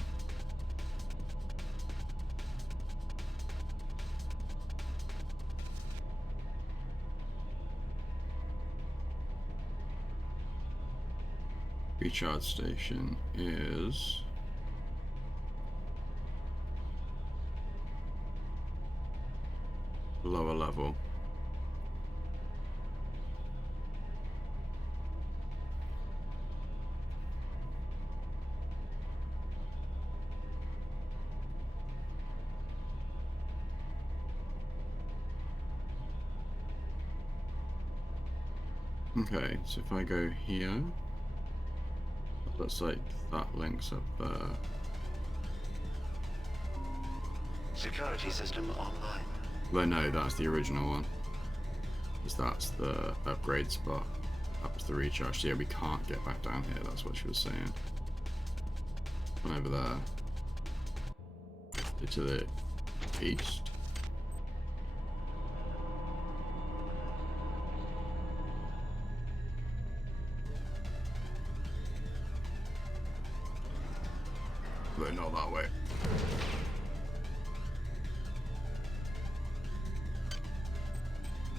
Recharge station is lower level. Okay, so if I go here, it looks like that links up there. Security system online. Well, no, that's the original one. Because that's the upgrade spot. That was the recharge. So yeah, we can't get back down here, that's what she was saying. One over there. To the east. But not that way.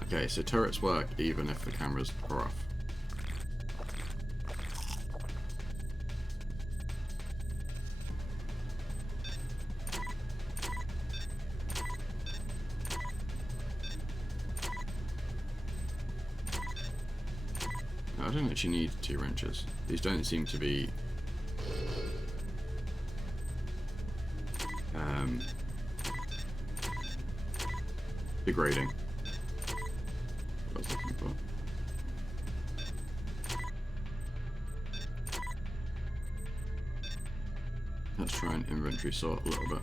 Okay, so turrets work even if the cameras are off. I don't actually need 2 wrenches. These don't seem to be degrading. What I was looking for. Let's try and inventory sort a little bit.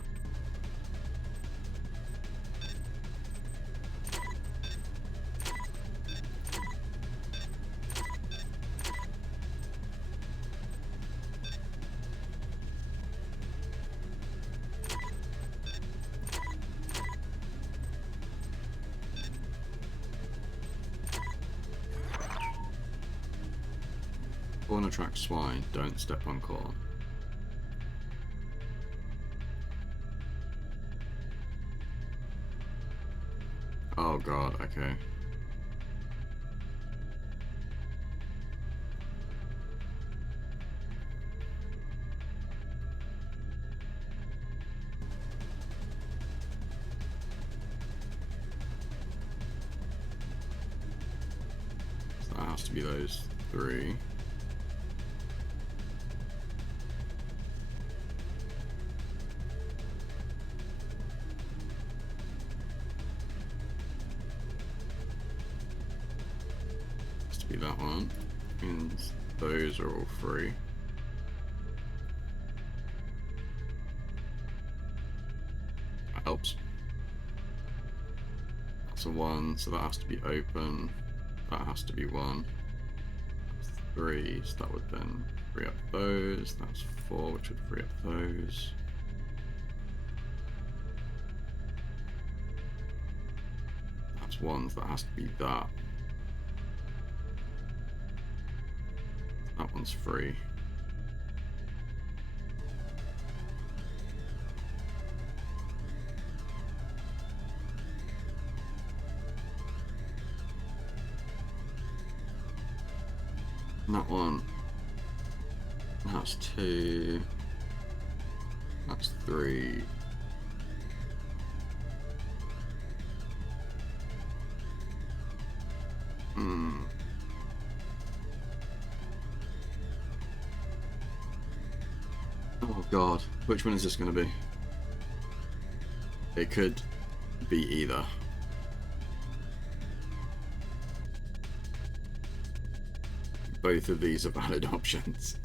Corn attracts swine, don't step on corn. Oh god, okay. to be those 3. Has to be that one. And those are all 3. That helps. That's a 1, so that has to be open. That has to be 1. That's 3, so that would then free up those. That's 4, which would free up those. That's 1, so that has to be that. That one's free. And that one. That's 2. That's 3. Oh god, which one is this going to be? It could be either. Both of these are valid options.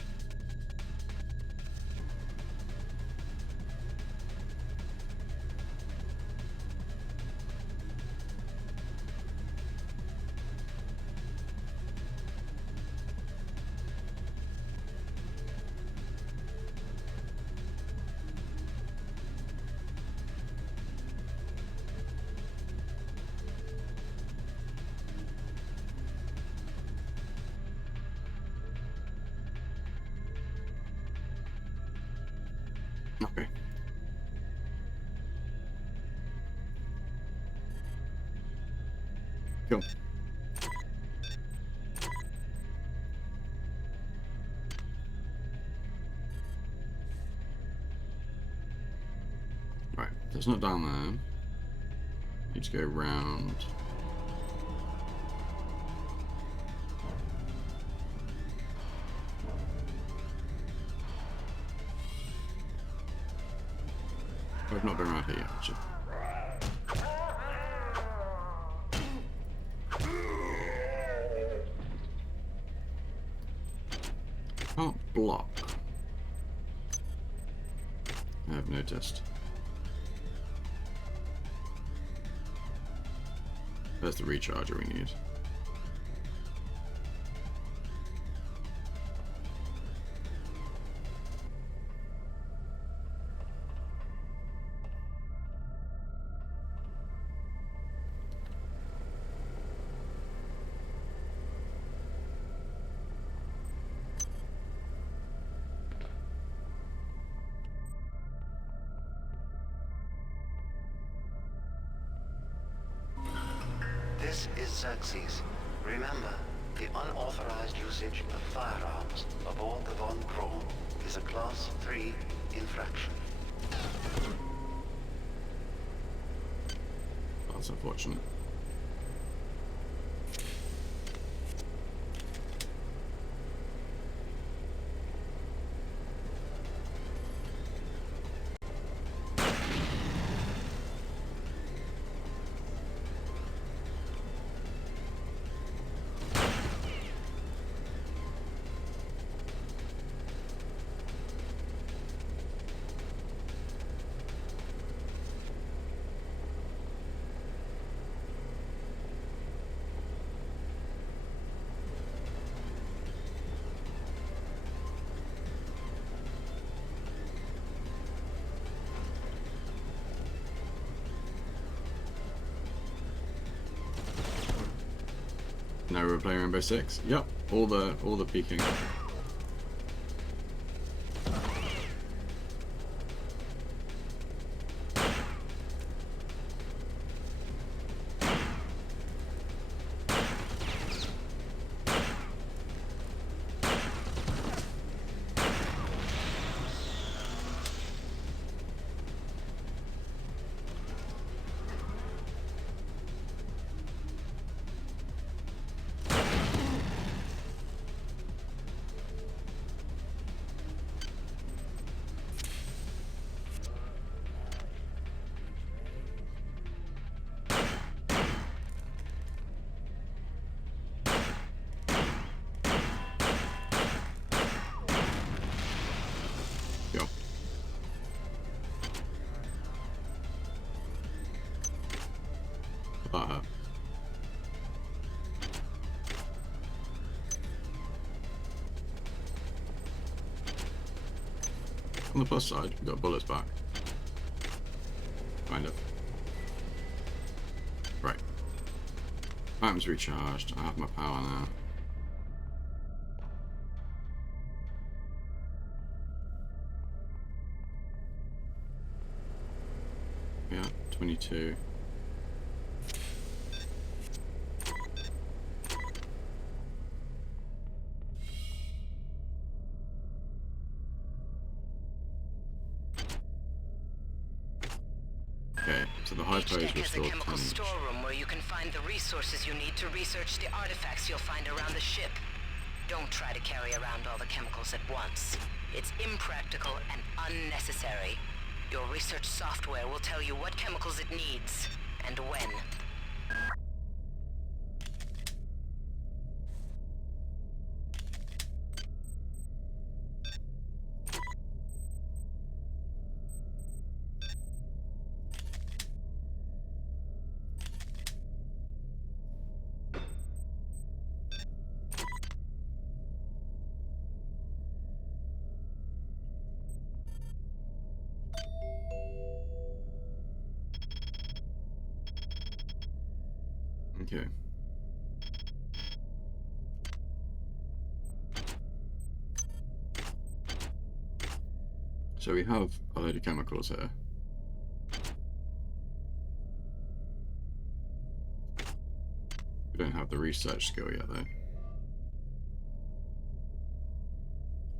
Okay. Cool. Right, so it's not down there. Need to go around. I've not been around here yet, actually. Can't block. I have noticed. There's the recharger we need. This is Xerxes. Remember, the unauthorized usage of firearms aboard the Von Braun is a Class 3 infraction. That's unfortunate. Now we're playing Rainbow Six. Yep, all the peeking. That hurt. On the plus side, we got bullets back. Kind of. Right. Items recharged. I have my power now. Yeah, 22. Okay, so the high Each pose deck will has a store chemical 10 each. storeroom where you can find the resources you need to research the artifacts you'll find around the ship. Don't try to carry around all the chemicals at once. It's impractical and unnecessary. Your research software will tell you what chemicals it needs, and when. Okay. So we have a load of chemicals here. We don't have the research skill yet though.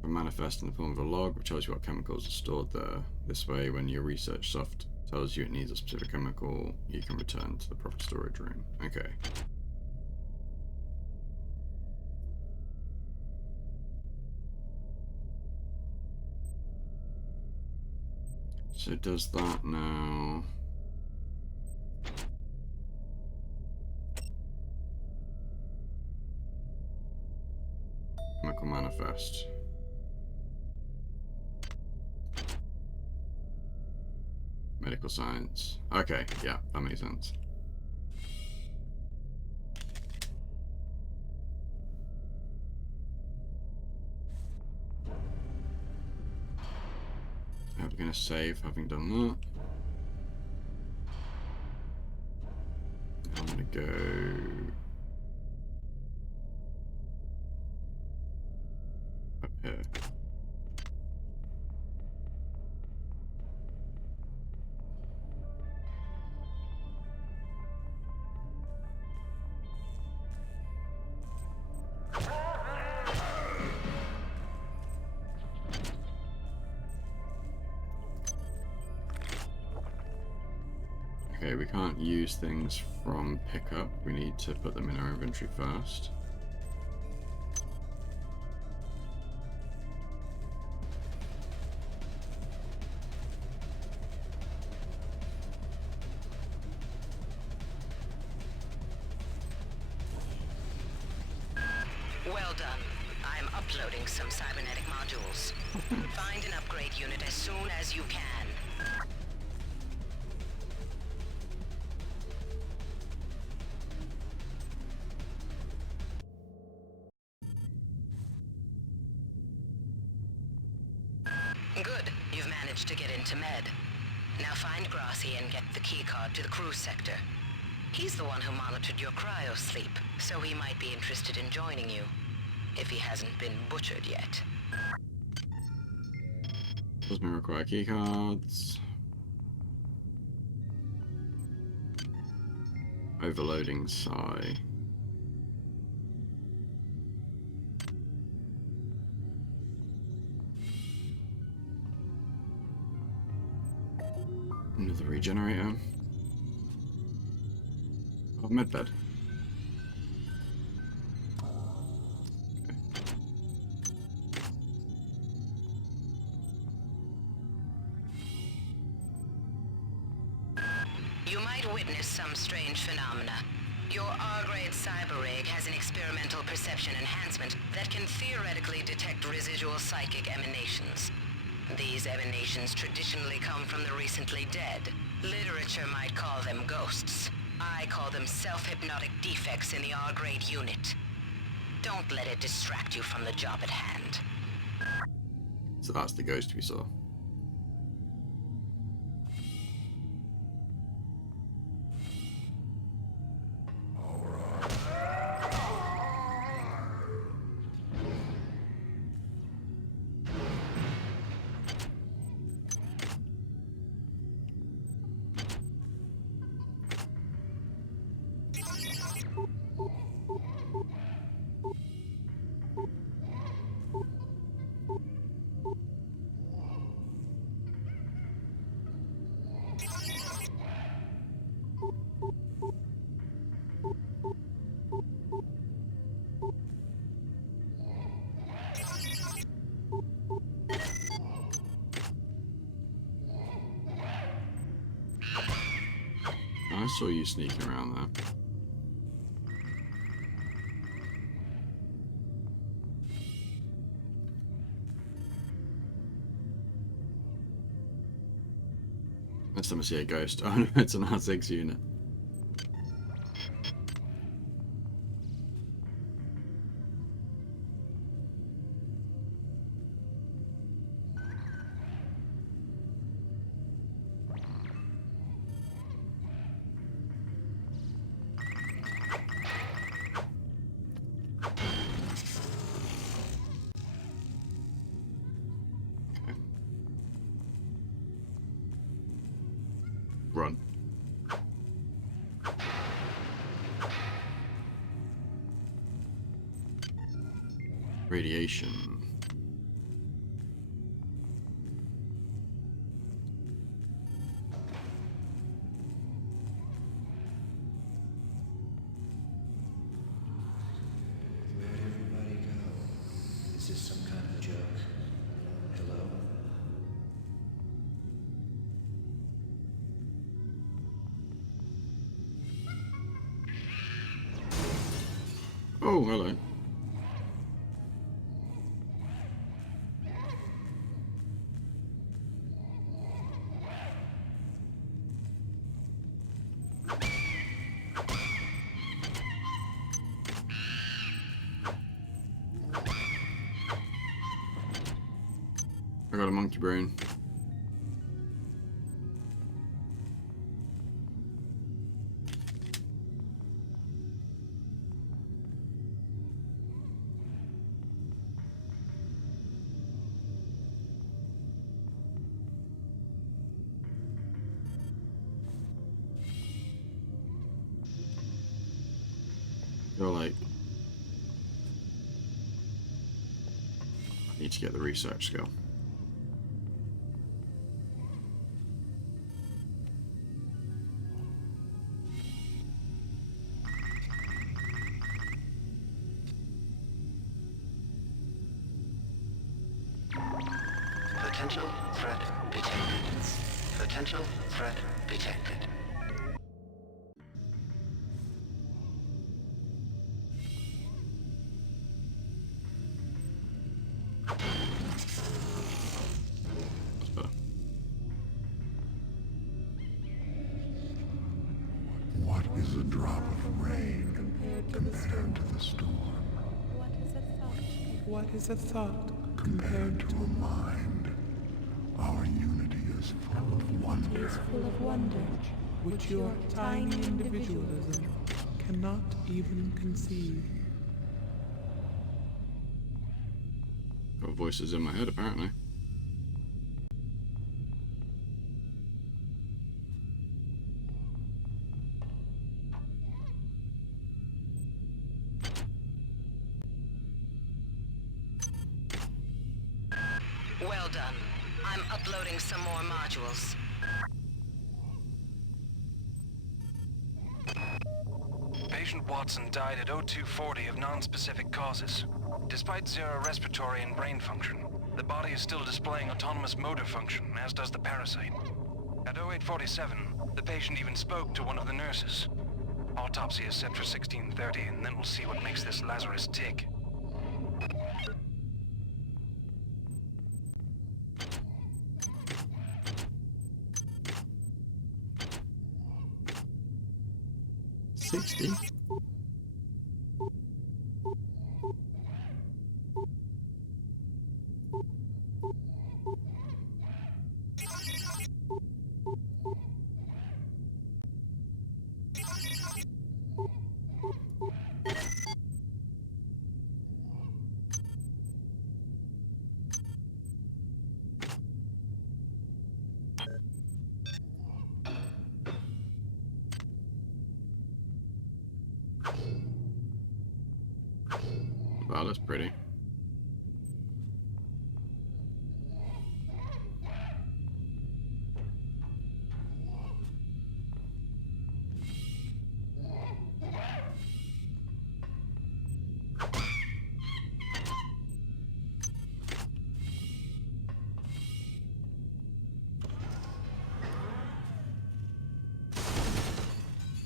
A manifest in the form of a log which tells you what chemicals are stored there. This way, when your research soft tells you it needs a specific chemical, you can return to the proper storage room. Okay. So it does that now. Chemical manifest. Medical science. Okay, yeah, that makes sense. How are we going to save having done that? I'm going to go up here. Okay, we can't use things from pickup. We need to put them in our inventory first. Well done. I'm uploading some cybernetic modules. Find an upgrade unit as soon as you can. Good. You've managed to get into Med. Now find Grassi and get the keycard to the cruise sector. He's the one who monitored your cryo-sleep, so he might be interested in joining you. If he hasn't been butchered yet. Doesn't require keycards. Overloading Psi. Another regenerator. Oh, medbed. You might witness some strange phenomena. Your R-grade cyber rig has an experimental perception enhancement that can theoretically detect residual psychic emanations. These emanations traditionally come from the recently dead. Literature might call them ghosts. I call them self-hypnotic defects in the R-grade unit. Don't let it distract you from the job at hand. So that's the ghost we saw. I saw you sneaking around there. Next time I see a ghost. Oh no, it's an R6 unit. Run. Radiation. Where'd everybody go? Is this some kind of joke? Hello? Oh, hello. I got a monkey brain. Feel like I need to get the research skill. Potential threat detected. Potential threat detected. That's better. What is a drop of rain compared to the storm? What is a thought Compared to a mind, our unity is full of wonder. full of wonder, which your tiny individualism cannot even conceive? Got voices in my head, apparently. Well done. I'm uploading some more modules. Patient Watson died at 0240 of non-specific causes. Despite zero respiratory and brain function, the body is still displaying autonomous motor function, as does the parasite. At 0847, the patient even spoke to one of the nurses. Autopsy is set for 1630, and then we'll see what makes this Lazarus tick. 60. Wow, that's pretty.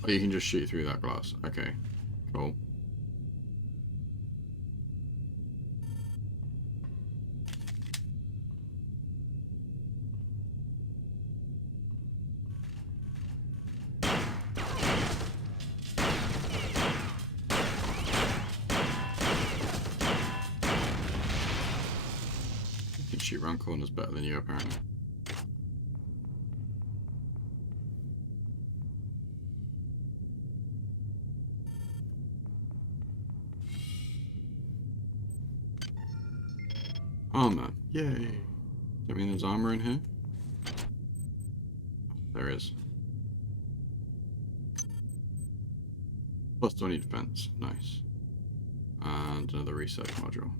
Oh, you can just shoot through that glass. Okay, cool. You can shoot round corners better than you, apparently. Armor. Yay. I mean, there's armor in here? There is. Plus 20 defense. Nice. And another research module.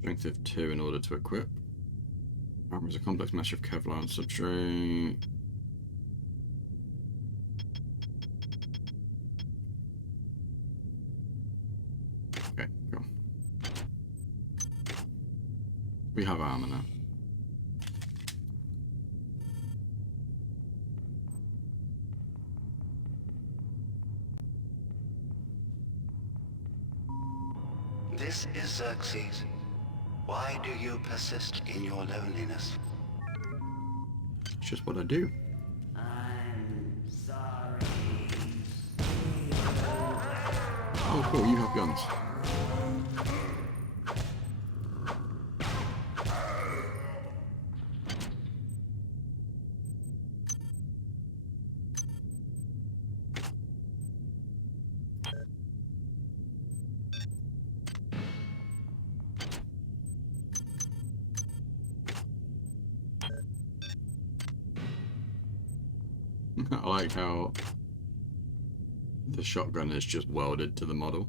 Strength of 2 in order to equip. Armor is a complex mesh of Kevlar and substrate. Okay, cool. We have armor now. This is Xerxes. Why do you persist in your loneliness? It's just what I do. I'm sorry. Oh, cool, you have guns. I like how the shotgun is just welded to the model.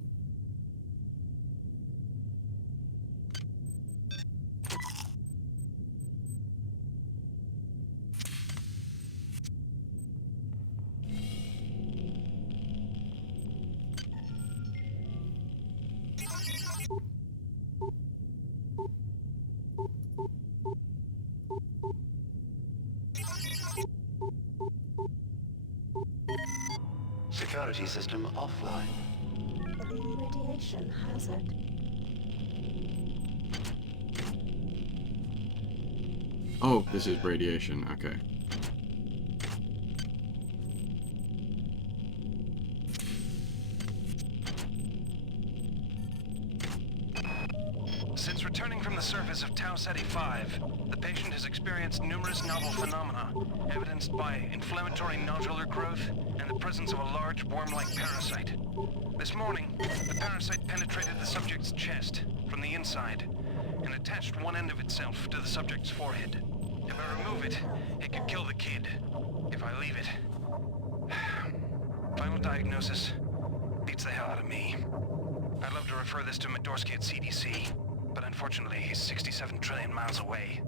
Security system offline. Radiation hazard. Oh, this is radiation. Okay. Since returning from the surface of Tau Ceti 5, the patient has experienced numerous novel phenomena, evidenced by inflammatory nodular growth and the presence of a large worm-like parasite. This morning, the parasite penetrated the subject's chest from the inside and attached one end of itself to the subject's forehead. If I remove it, it could kill the kid. If I leave it... Final diagnosis beats the hell out of me. I'd love to refer this to Medorsky at CDC, but unfortunately he's 67 trillion miles away.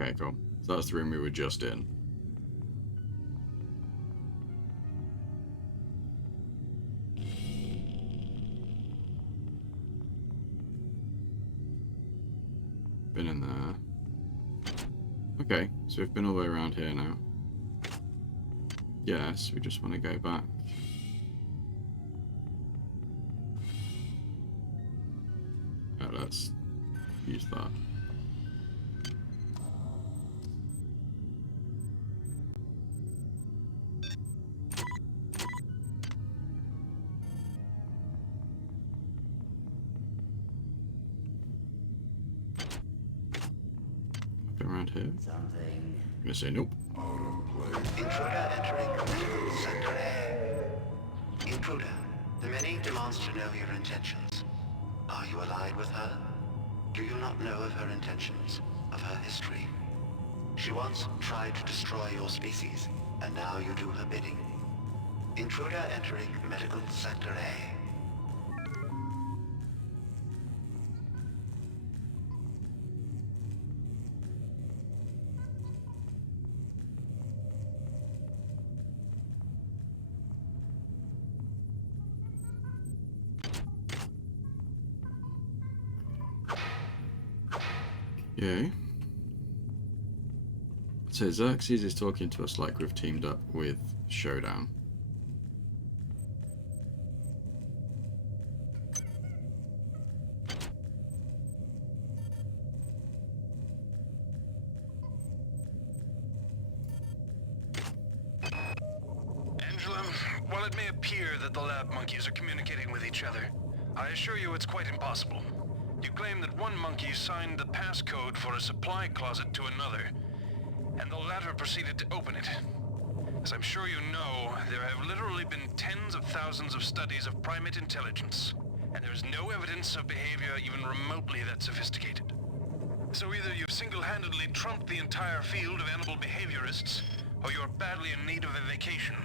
Okay, cool. So that's the room we were just in. Been in there. Okay, so we've been all the way around here now. Yes, we just want to go back. let's use that. Around here. I'm gonna say nope. Intruder entering critical sector A. Intruder, the many demands to know your intentions. Are you allied with her? Do you not know of her intentions, of her history? She once tried to destroy your species, and now you do her bidding. Intruder entering medical sector A. Yay. So Xerxes is talking to us like we've teamed up with Showdown. Angela, while it may appear that the lab monkeys are communicating with each other, I assure you it's quite impossible. You claim that one monkey signed the passcode for a supply closet to another, and the latter proceeded to open it. As I'm sure you know, there have literally been tens of thousands of studies of primate intelligence, and there is no evidence of behavior even remotely that sophisticated. So either you've single-handedly trumped the entire field of animal behaviorists, or you're badly in need of a vacation.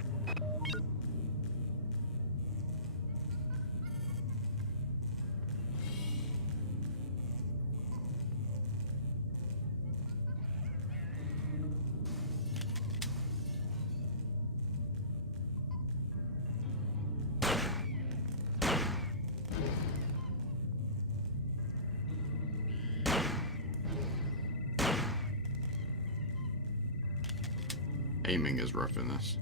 Aiming is rough in this.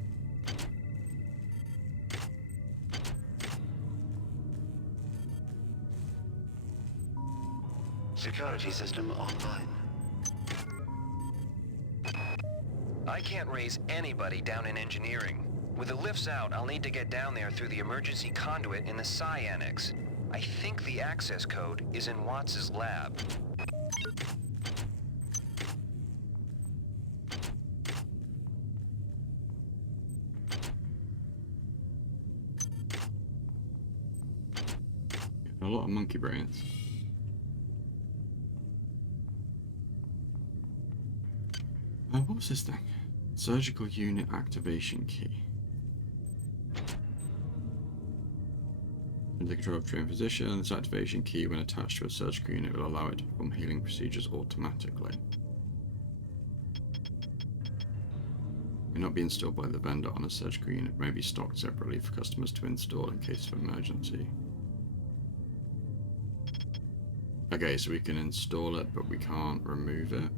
Security system online. I can't raise anybody down in engineering. With the lifts out, I'll need to get down there through the emergency conduit in the Psi Annex. I think the access code is in Watts' lab. A lot of monkey brains. What was this thing? Surgical unit activation key. Under the control of trained physician, this activation key, when attached to a surgical unit, will allow it to perform healing procedures automatically. May not be installed by the vendor on a surgical unit, may be stocked separately for customers to install in case of emergency. Okay, so we can install it, but we can't remove it.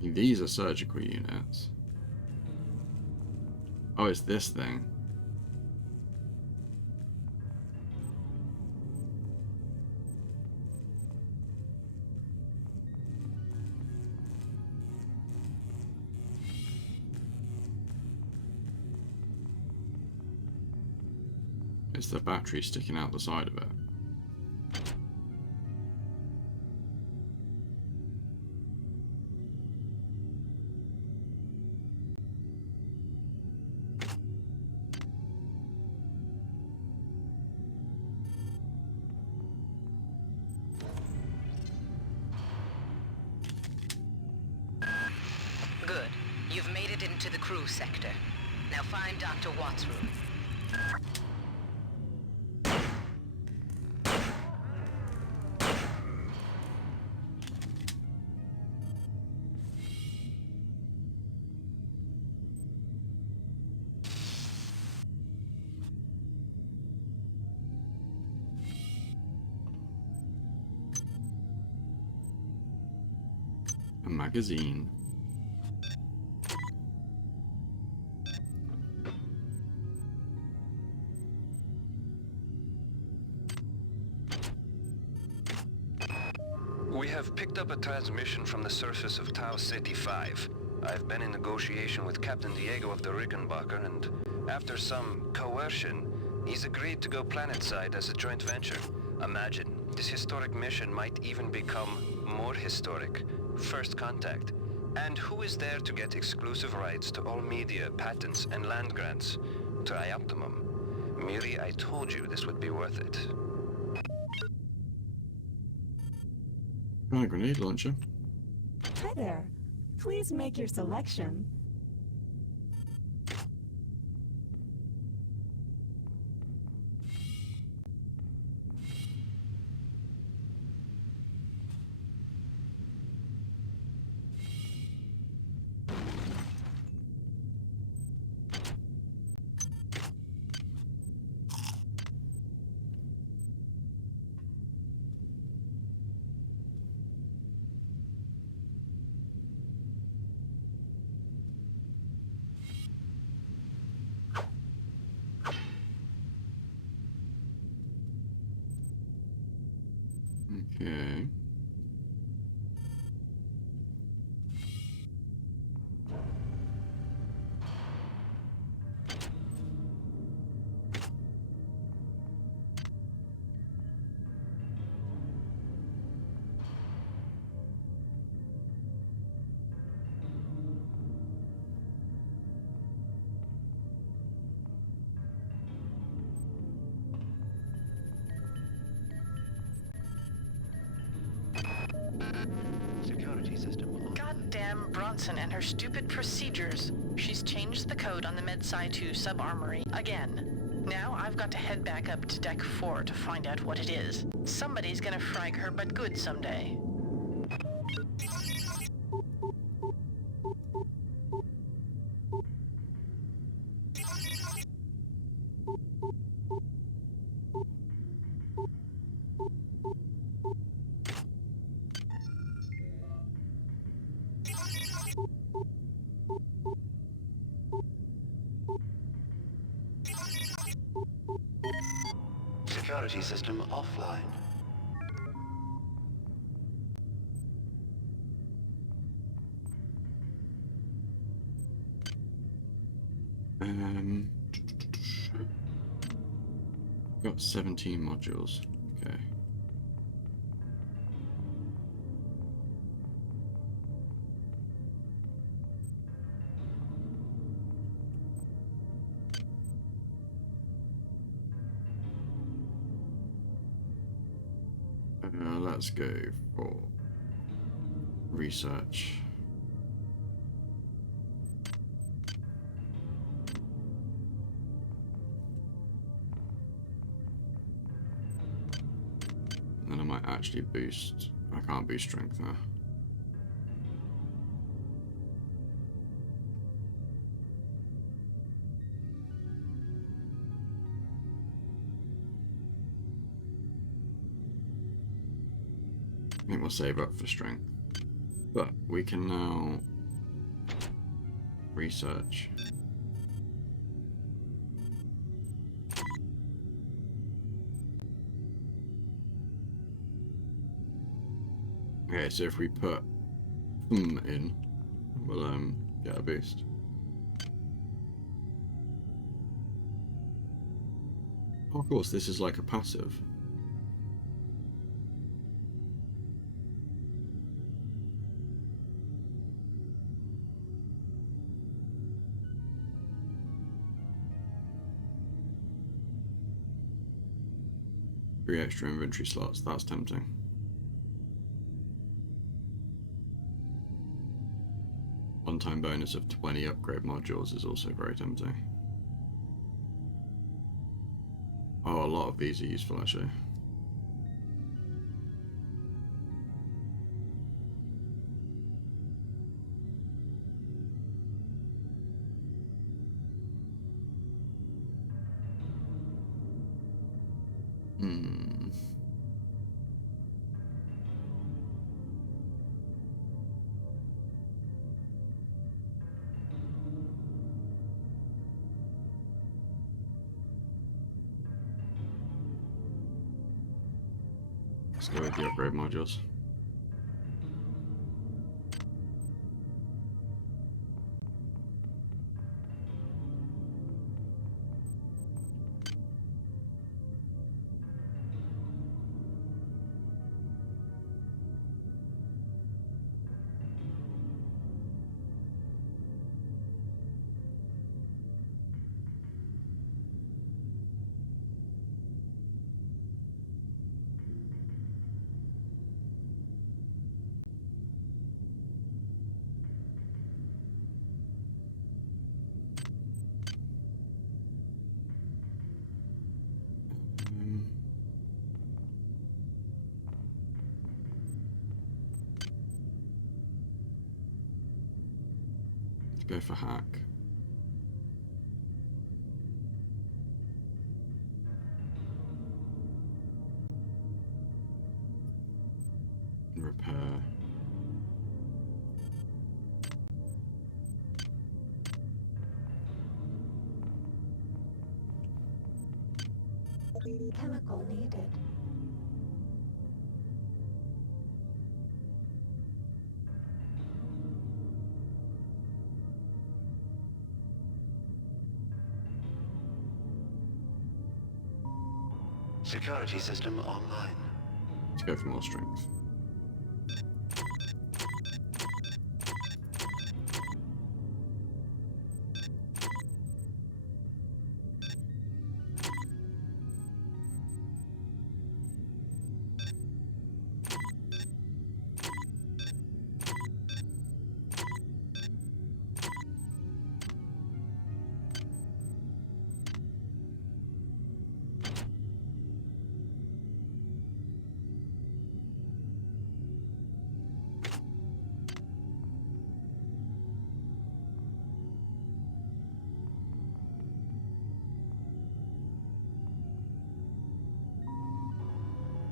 These are surgical units. Oh, it's this thing. It's the battery sticking out the side of it. Good. You've made it into the crew sector. Now find Dr. Watt's room. A magazine. have picked up a transmission from the surface of Tau Ceti 5. I've been in negotiation with Captain Diego of the Rickenbacker, and after some coercion, he's agreed to go planetside as a joint venture. Imagine, this historic mission might even become more historic. First contact. And who is there to get exclusive rights to all media, patents, and land grants? Trioptimum. Miri, I told you this would be worth it. Oh, grenade launcher. Hi there. Please make your selection. Okay. Security system on. Goddamn Bronson and her stupid procedures. She's changed the code on the MedSci 2 sub-armory again. Now I've got to head back up to Deck 4 to find out what it is. Somebody's gonna frag her but good someday. Security system offline. Got 17 modules. Okay. Let's go for research. And then I might actually boost. I can't boost strength now. I think we'll save up for strength. But we can now research. Okay, so if we put in, we'll get a boost. Oh, of course, this is like a passive. Three extra inventory slots, that's tempting. One-time bonus of 20 upgrade modules is also very tempting. Oh, a lot of these are useful actually. Let's go with the upgrade modules. Go for hack. Repair. Chemical needed. Security system online. Let's go for more strength.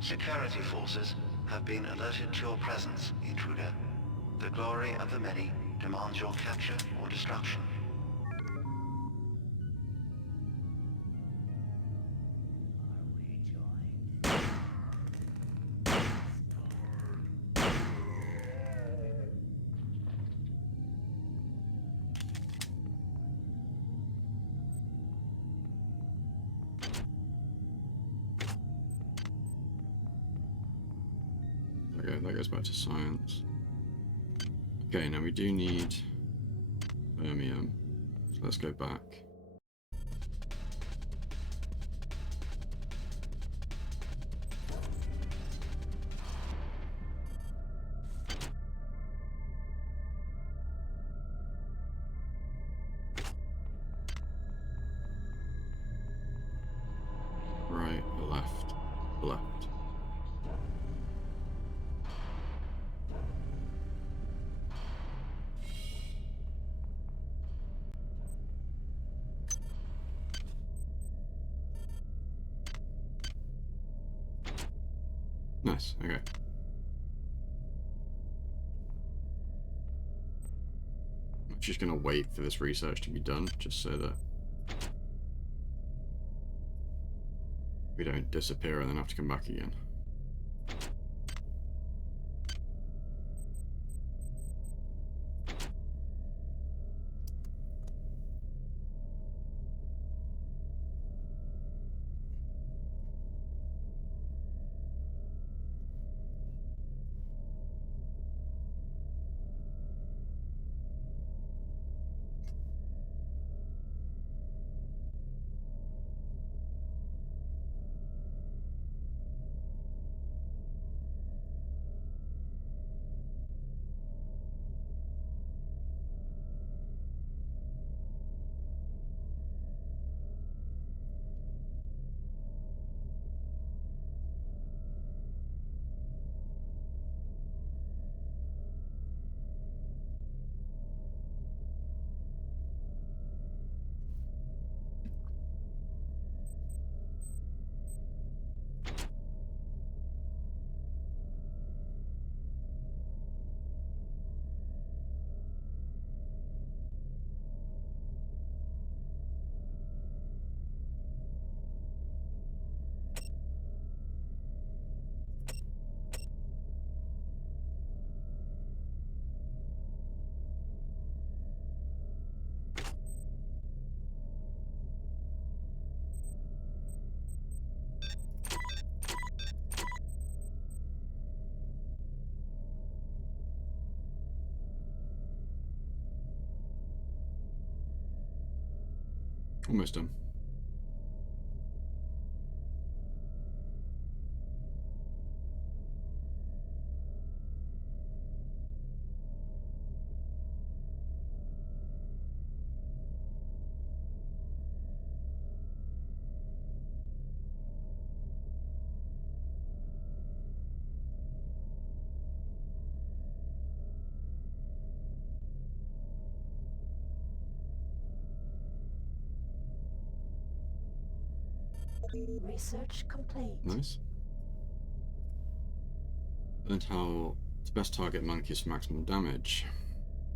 Security forces have been alerted to your presence, intruder. The glory of the many demands your capture or destruction. Okay, that goes back to science. Okay, now we do need Ermium. So let's go back. Right, left, left. Nice, okay. I'm just gonna wait for this research to be done, just so that we don't disappear and then have to come back again. Almost done. Research complete. Nice. Learned how to best target monkeys for maximum damage.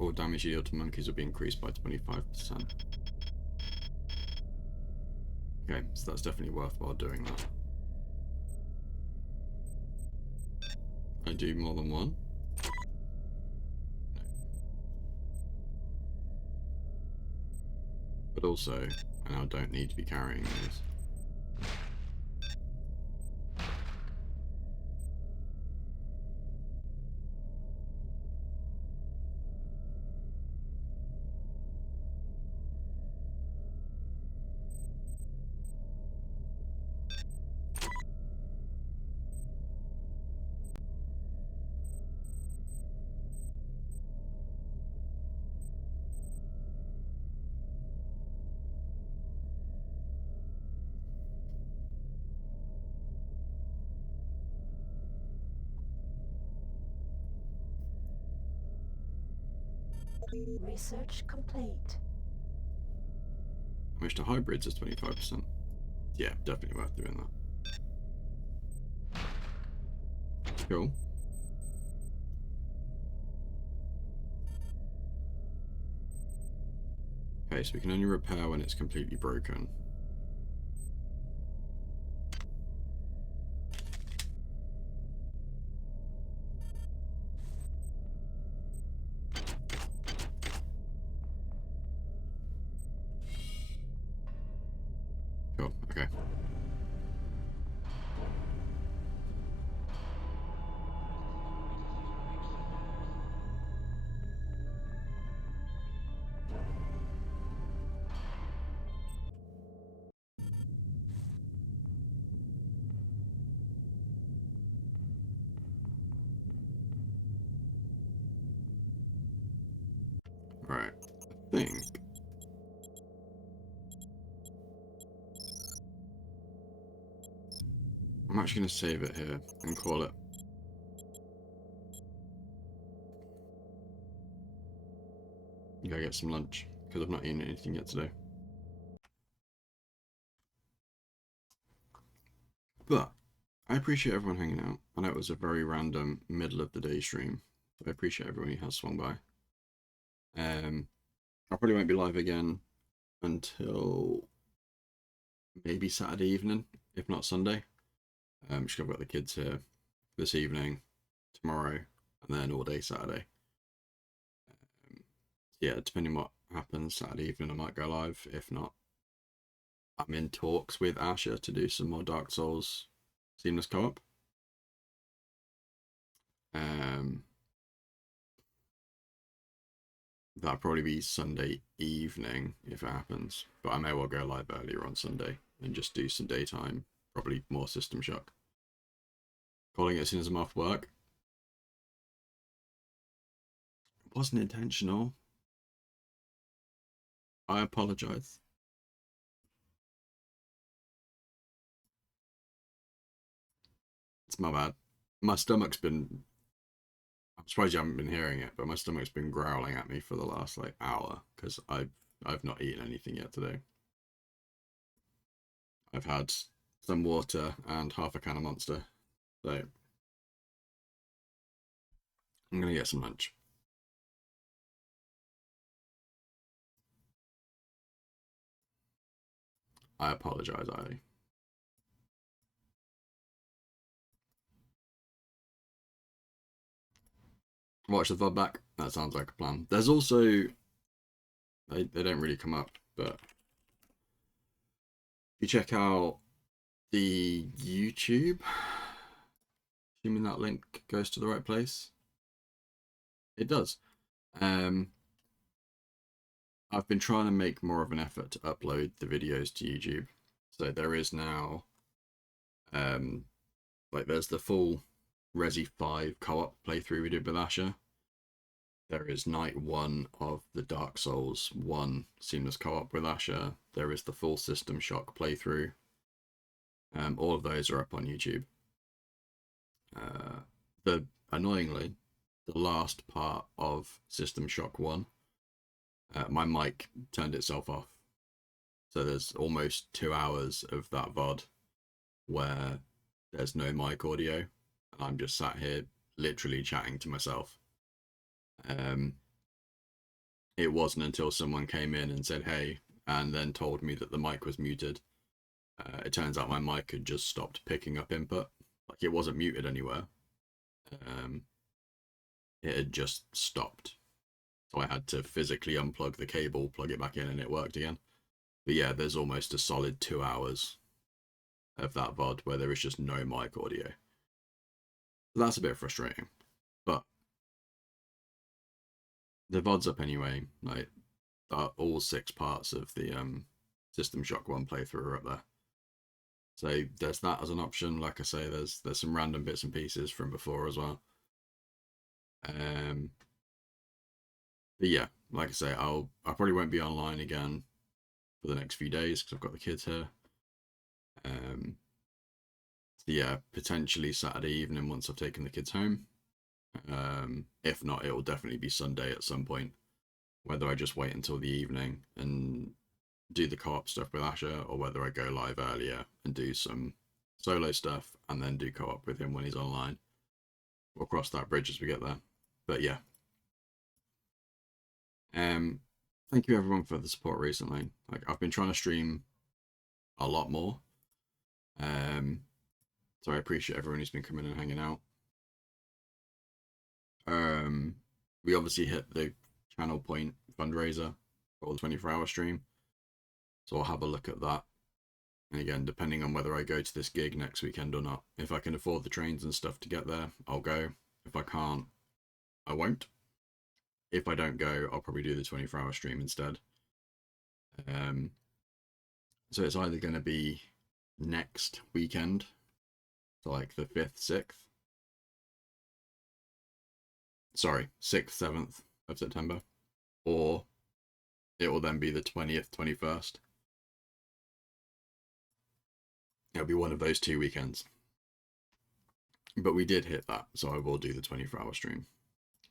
All damage you deal to monkeys will be increased by 25%. Okay, so that's definitely worthwhile doing that. I do more than one. No. But also, I now don't need to be carrying these. Research complete. Damage to hybrids is 25%. Yeah, definitely worth doing that. Cool. Okay, so we can only repair when it's completely broken. Cool, okay. Right, I think I'm actually going to save it here and call it. Go get some lunch, because I've not eaten anything yet today. But I appreciate everyone hanging out. I know it was a very random middle of the day stream, so I appreciate everyone who has swung by. I probably won't be live again until maybe Saturday evening, if not Sunday. Just I've got the kids here this evening, tomorrow, and then all day Saturday. Yeah, depending what happens Saturday evening, I might go live. If not, I'm in talks with Asher to do some more Dark Souls seamless co-op. That'll probably be Sunday evening if it happens, but I may well go live earlier on Sunday and just do some daytime, probably more System Shock. Calling it as soon as I'm off work. It wasn't intentional. I apologize. It's my bad. My stomach's been... I'm surprised you haven't been hearing it, but my stomach's been growling at me for the last like hour because I've not eaten anything yet today. I've had some water and half a can of Monster, so I'm gonna get some lunch. I apologize, I watch the VOD back. That sounds like a plan. There's also they don't really come up, but if you check out the YouTube, assuming that link goes to the right place, it does. I've been trying to make more of an effort to upload the videos to YouTube. So there is now, like there's the full Resi 5 co-op playthrough we did with Asher. There is night 1 of the Dark Souls 1 seamless co-op with Asher. There is the full System Shock playthrough. All of those are up on YouTube. Annoyingly, the last part of System Shock 1, my mic turned itself off. So there's almost 2 hours of that VOD where there's no mic audio and I'm just sat here literally chatting to myself. It wasn't until someone came in and said hey, and then told me that the mic was muted. It turns out my mic had just stopped picking up input. Like, it wasn't muted anywhere. It had just stopped. So I had to physically unplug the cable, plug it back in, and it worked again. But yeah, there's almost a solid 2 hours of that VOD where there is just no mic audio. That's a bit frustrating. But the VOD's up anyway. Like, all 6 parts of the System Shock 1 playthrough are up there. So there's that as an option. Like I say, there's some random bits and pieces from before as well. But yeah, like I say, I probably won't be online again for the next few days because I've got the kids here. So yeah, potentially Saturday evening once I've taken the kids home. If not, it will definitely be Sunday at some point. Whether I just wait until the evening and do the co-op stuff with Asher, or whether I go live earlier and do some solo stuff and then do co-op with him when he's online. We'll cross that bridge as we get there. But yeah. Thank you everyone for the support recently. Like, I've been trying to stream a lot more. So I appreciate everyone who's been coming and hanging out. We obviously hit the channel point fundraiser for the 24-hour stream. So I'll have a look at that. And again, depending on whether I go to this gig next weekend or not. If I can afford the trains and stuff to get there, I'll go. If I can't, I won't. If I don't go, I'll probably do the 24-hour stream instead. So it's either going to be next weekend, so like the 5th, 6th. Sorry, 6th, 7th of September. Or it will then be the 20th, 21st. It'll be one of those 2 weekends. But we did hit that, so I will do the 24-hour stream.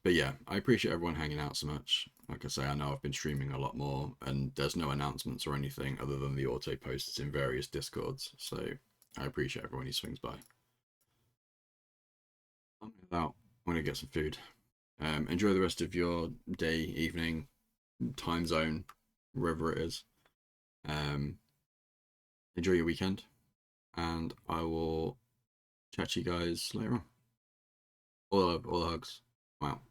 But yeah, I appreciate everyone hanging out so much. Like I say, I know I've been streaming a lot more, and there's no announcements or anything other than the auto posts in various Discords, so I appreciate everyone who swings by. I'm going to get some food. Enjoy the rest of your day, evening, time zone, wherever it is. Enjoy your weekend, and I will chat to you guys later on. All the hugs. Wow.